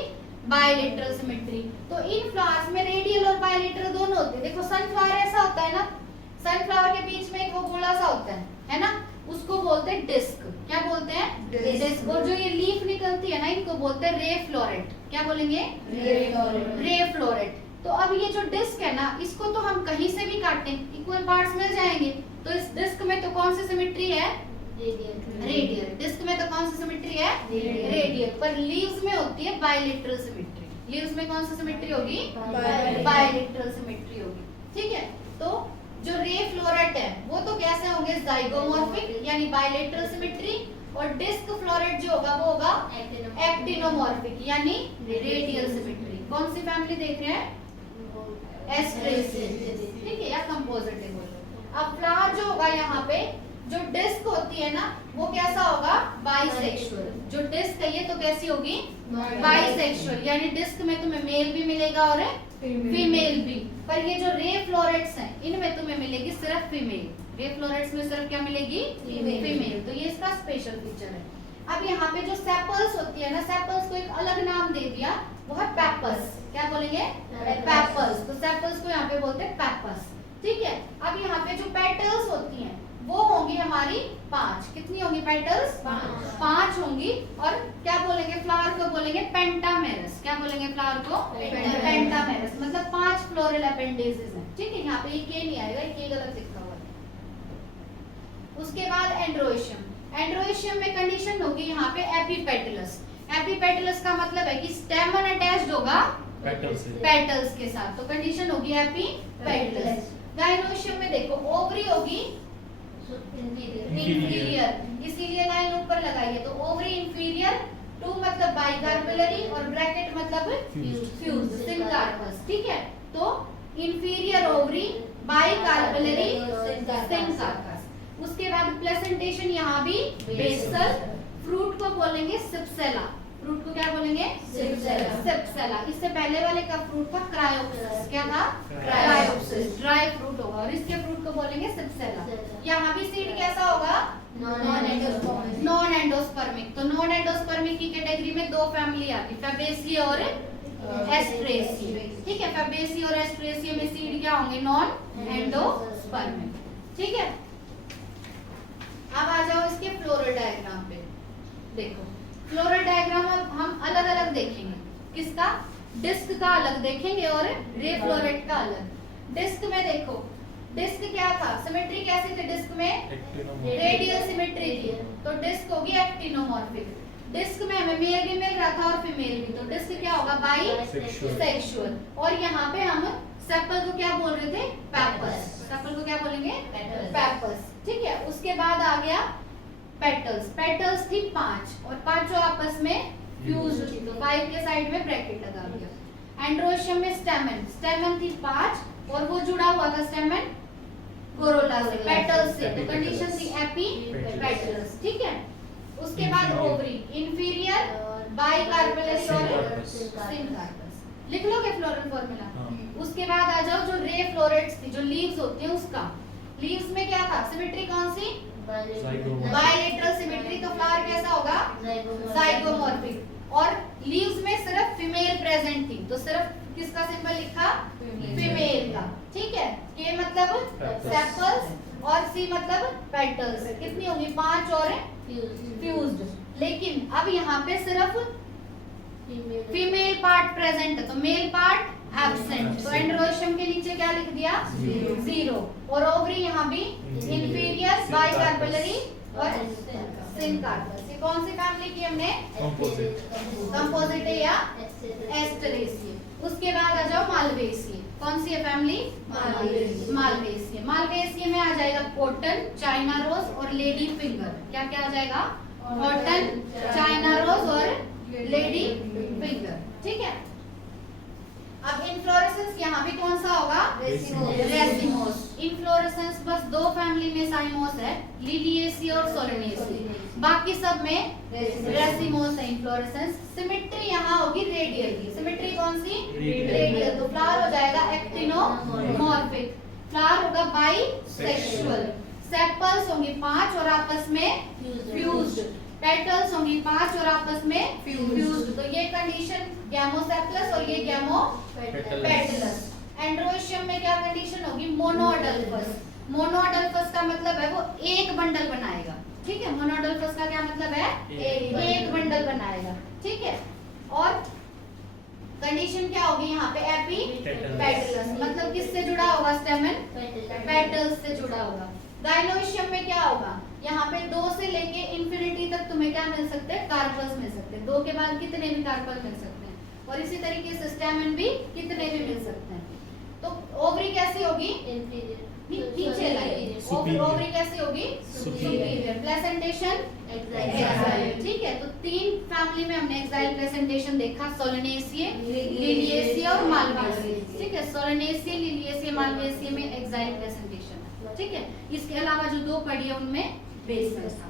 Bilateral symmetry. तो इन फ्लावर्स में रेडियल और बायलेटरल दोनों होते हैं। देखो सनफ्लावर ऐसा होता है ना, सनफ्लावर के बीच में एक वो गोला सा होता है ना, उसको बोलते हैं डिस्क। क्या बोलते हैं? डिस्क। और जो ये लीफ निकलती है ना, इनको बोलते हैं रे फ्लोरेट। क्या बोलेंगे? रे फ्लोरेट। तो अब ये जो डिस्क है ना, इसको तो हम कहीं से भी काटें इक्वल पार्ट्स मिल जाएंगे। तो इस डिस्क में तो कौन सी सिमेट्री है? रेडियल। डिस्क में तो कौन सी सिमेट्री है? रेडियल। पर लीव्स में होती है बायलेटरल सिमेट्री। लीव्स में कौन सी सिमेट्री होगी? बायलेटरल सिमेट्री होगी। ठीक है। तो जो रे फ्लोरेट है वो तो कैसे होंगे? जाइगोमॉर्फिक यानी बायलेटरल सिमेट्री। और डिस्क फ्लोरेट जो होगा वो होगा एक्टिनोमॉर्फिक यानी रेडियल सिमेट्री। कौन सी फैमिली देख रहे हैं? एस्ट्रेसिए। ठीक है, या कंपोजिटे बोलो। अब फ्लावर जो होगा यहाँ पे जो डिस्क होती है ना, वो कैसा होगा? बाइसेक्सुअल। जो डिस्क है ये तो कैसी होगी? बाइसेक्सुअल, यानी डिस्क में तुम्हें मेल भी मिलेगा और फीमेल भी। पर ये जो रे फ्लोरेट्स हैं इनमें तुम्हें मिलेगी सिर्फ फीमेल। रे फ्लोरेट्स में सिर्फ क्या मिलेगी? फीमेल। तो ये इसका स्पेशल फीचर है। अब यहाँ पे जो सेपल्स होती है ना, सेपल्स को एक अलग नाम दे दिया, वो है पेपल्स। क्या बोलेंगे? पेपल्स। तो सेपल्स को यहाँ पे बोलते हैं पेपल्स। ठीक है। अब यहाँ पे जो पेटल्स होती हैं वो होंगी हमारी 5। कितनी होंगी पेटल्स? 5 होंगी। और क्या बोलेंगे? फ्लावर को बोलेंगे पेंटामेरस। क्या बोलेंगे फ्लावर को? पेंटामेरस। मतलब 5 फ्लोरल अपेंडेजेस हैं। ठीक है। यहाँ पे ये के नहीं आएगा, ये गलत लिखा हुआ है। उसके बाद एंड्रोइशियम। एंड्रोइशियम में कंडीशन होगी यहाँ पे एपीपेटलस। एपीपेटलस का मतलब है कि स्टेमन अटैच्ड होगा पेटल्स के साथ, तो कंडीशन होगी एपीपेटलस। गाइनोशियम में देखो ओवरी होगी इंफीरियर, इसीलिए लाइन ऊपर लगाइए। तो ओवरी इंफीरियर, 2 मतलब बाइकार्पेलरी और ब्रैकेट मतलब फ्यूज सिंकार्पस। ठीक है। तो इंफीरियर ओवरी बाइकार्पेलरी सिंकार्पस। उसके बाद प्लेसेंटेशन यहाँ भी बेसल, फ्रूट को बोलेंगे सिप्सेला, फ्रूट को क्या बोलेंगे सिप्सेला। इससे पहले वाले का फ्रूट था क्रायोप्सिस, क्या था क्रायोप्सिस, ड्राई फ्रूट होगा, और इसके फ्रूट को बोलेंगे सिप्सेला। यहाँ भी सीड कैसा होगा नॉन एंडोस्पर्मिक। तो नॉन एंडोस्पर्मिक की कैटेगरी में दो फैमिली आती, फैबेसी और एस्ट्रेसी, ठीक है। फैबेसी और एस्ट्रेसी में सीड क्या होंगे नॉन एंडोस्पर्मिक, ठीक है। अब आ जाओ इसके फ्लोरल डायग्राम पे। देखो फ्लोरल डायग्राम अब हम अलग अलग देखेंगे, किसका, डिस्क का अलग देखेंगे और रे फ्लोरेट का अलग। डिस्क में देखो, डिस्क क्या था, सिमेट्री कैसी थी डिस्क में, रेडियल सिमेट्री थी, तो डिस्क होगी एक्टिनोमॉर्फिक। डिस्क में हमें मेल भी मिल रहा था और फीमेल भी, तो डिस्क क्या होगा बाई सेक्सुअल। और यहाँ पे हम सेपल को क्या बोल रहे थे, पेपल्स, सेपल को क्या बोलेंगे पेपल्स, ठीक है। उसके बाद आ गया पेटल्स, पेटल्स थी 5 और पांचों आपस में फ्यूज थी, तो 5 के साइड में ब्रैकेट लगा दिया। एंड्रोशियम में स्टेमन, स्टेमन थी 5 और वो जुड़ा हुआ था स्टेमन कोरोला से, पेटल्स से, तो कंडीशन थी एपी पेटल्स, ठीक है। उसके बाद ओवरी, इंफीरियर बाइकार्पेलरी और सिनकार्पस, लिख लोगे फ्लोरल फॉर्मूला। उसके बाद आ जाओ जो रे फ्लोरेट्स थी, जो लीव्स होती हैं उसका, लीव्स में क्या था, सिमेट्री कौन सी, बायलेटरल सिमेट्री, तो फ्लावर कैसा होगा जाइगोमॉर्फिक। और लीव्स में सिर्फ फीमेल प्रेजेंट थी, तो सिर्फ किसका सिंबल लिखा, फीमेल का, ठीक है। के मतलब सेपल्स और सी मतलब पेटल्स, कितनी होंगी 5 और फ्यूज्ड। लेकिन अब यहाँ पे सिर्फ फीमेल पार्ट प्रेजेंट है, तो मेल पार्ट एब्सेंट, तो एंड्रोशियम के नीचे क्या लिख दिया 0। और ओवरी यहाँ भी इंफीरियर बाइकार्पेलरी और सिनकार्पस। ये कौन सी फैमिली की हमने, कंपोजिट है या एस्टरेसी। उसके बाद आ जाओ मालवेसी, कौन सी है फैमिली, मालवेसी। मालवेसी में आ जाएगा कॉटन, चाइना रोज और लेडी फिंगर। क्या क्या आ जाएगा, कॉटन, चाइना रोज और लेडी फिंगर, ठीक है। अब इनफ्लोरेसेंस यहाँ भी कौन सा होगा, रेसिमोस। इनफ्लोरेसेंस बस दो फैमिली में साइमोस है, लिलिएसी और सोलेनेसी, बाकी सब में रेसिमोस है इनफ्लोरेसेंस। सिमेट्री यहाँ होगी रेडियल की, सिमेट्री कौन सी, रेडियल, तो फ्लावर हो जाएगा एक्टिनोमॉर्फिक, फ्लावर होगा बाइसेक्सुअल। सेपल्स होंगी 5 और आपस में फ्यूज्ड, पेटल्स होंगी 5 और आपस में फ्यूज्ड, तो ये कंडीशन गैमोसेप्लस और ये गैमोपेटलस। एंड्रोशियम में क्या कंडीशन होगी, मोनोअडल्फस। मोनोअडल्फस का मतलब है वो एक बंडल बनाएगा, ठीक है। मोनोअडल्फस का क्या मतलब है, एक बंडल बनाएगा, ठीक है। और कंडीशन क्या होगी यहाँ पे, एपी पेटलस, मतलब किससे जुड़ा होगा स्टेमन, पेटल्स से जुड़ा होगा। गाइनोशियम में क्या होगा, यहाँ पे 2 से लेके इंफिनिटी तक तुम्हें क्या मिल सकते हैं, कार्पल्स मिल सकते हैं, 2 के बाद कितने भी कार्पल मिल सकते हैं, और इसी तरीके से स्टेमन भी कितने भी मिल सकते हैं। तो ओवरी कैसी होगी, नीचे लाइए, ओवरी कैसी होगी, सुपीरियर। प्लेसेंटेशन एक्साइल, ठीक है। तो 3 फैमिली में हमने एक्साइल प्लेसेंटेशन देखा, सोलेनेसिए, लिलिएसिए और मालवेसिए, ठीक है। सोलेनेसिए, लिलिएसिए, मालवेसिए में एक्साइल प्लेसेंटेशन, ठीक है। इसके अलावा जो 2 पढ़ी है उनमें बेसल था।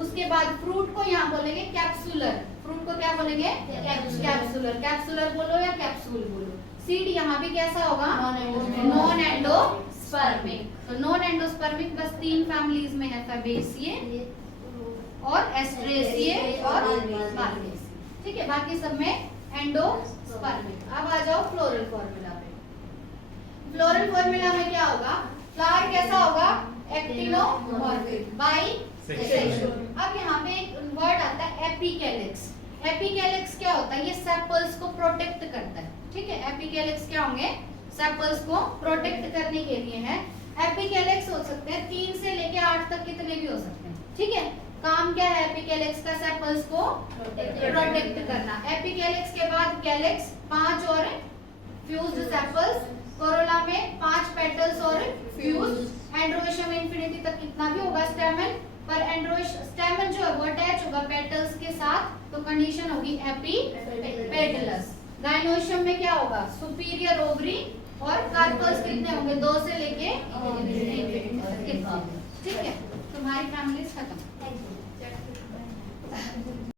उसके बाद फ्रूट को यहाँ बोलेंगे कैप्सुलर, फ्रूट को क्या बोलेंगे कैप्सुलर, कैप्सुलर बोलो या कैप्सूल बोलो। सीड यहाँ भी कैसा होगा, नॉन एंडोस्पर्मिक, तो नॉन एंडोस्पर्मिक बस 3 फैमिलीज में है, फैबेसिए और एस्ट्रेसिए और मालवेसिए, ठीक है। बाकी सब में एंडोस्पर्मिक। अब आ जाओ फ्लोरल फॉर्मूला पे। फ्लोरल फॉर्मूला में क्या होगा, फ्लावर कैसा होगा, एक्टिनोमॉर्फिक बाइसेक्सुअल। अब यहाँ पे एक वर्ड आता है एपिकैलिक्स। एपिकैलिक्स क्या होता है, ये सेपल्स को प्रोटेक्ट करता है, ठीक है। एपिकैलिक्स क्या होंगे, सेपल्स को प्रोटेक्ट करने के लिए है। एपिकैलिक्स हो सकते हैं 3 से लेके 8 तक, कितने भी हो सकते हैं, ठीक है। काम क्या है एपिकैलिक्स का, सेपल्स को प्रोटेक्ट करना। एपिकैलिक्स के बाद कैलिक्स, 5 और फ्यूज्ड सेपल्स, कोरोला में 5 पेटल्स और फ्यूज्ड। एंड्रोशियम इंफिनिटी तक कितना भी होगा स्टेमन, पर स्टेमन जो है वो अटैच होगा पेटल्स के साथ, तो कंडीशन होगी एपीपेटलस। गाइनोशियम में क्या होगा, सुपीरियर ओवरी और कार्पल्स कितने होंगे, 2 से लेके, ठीक है। फैमिलीज खत्म। Thank you.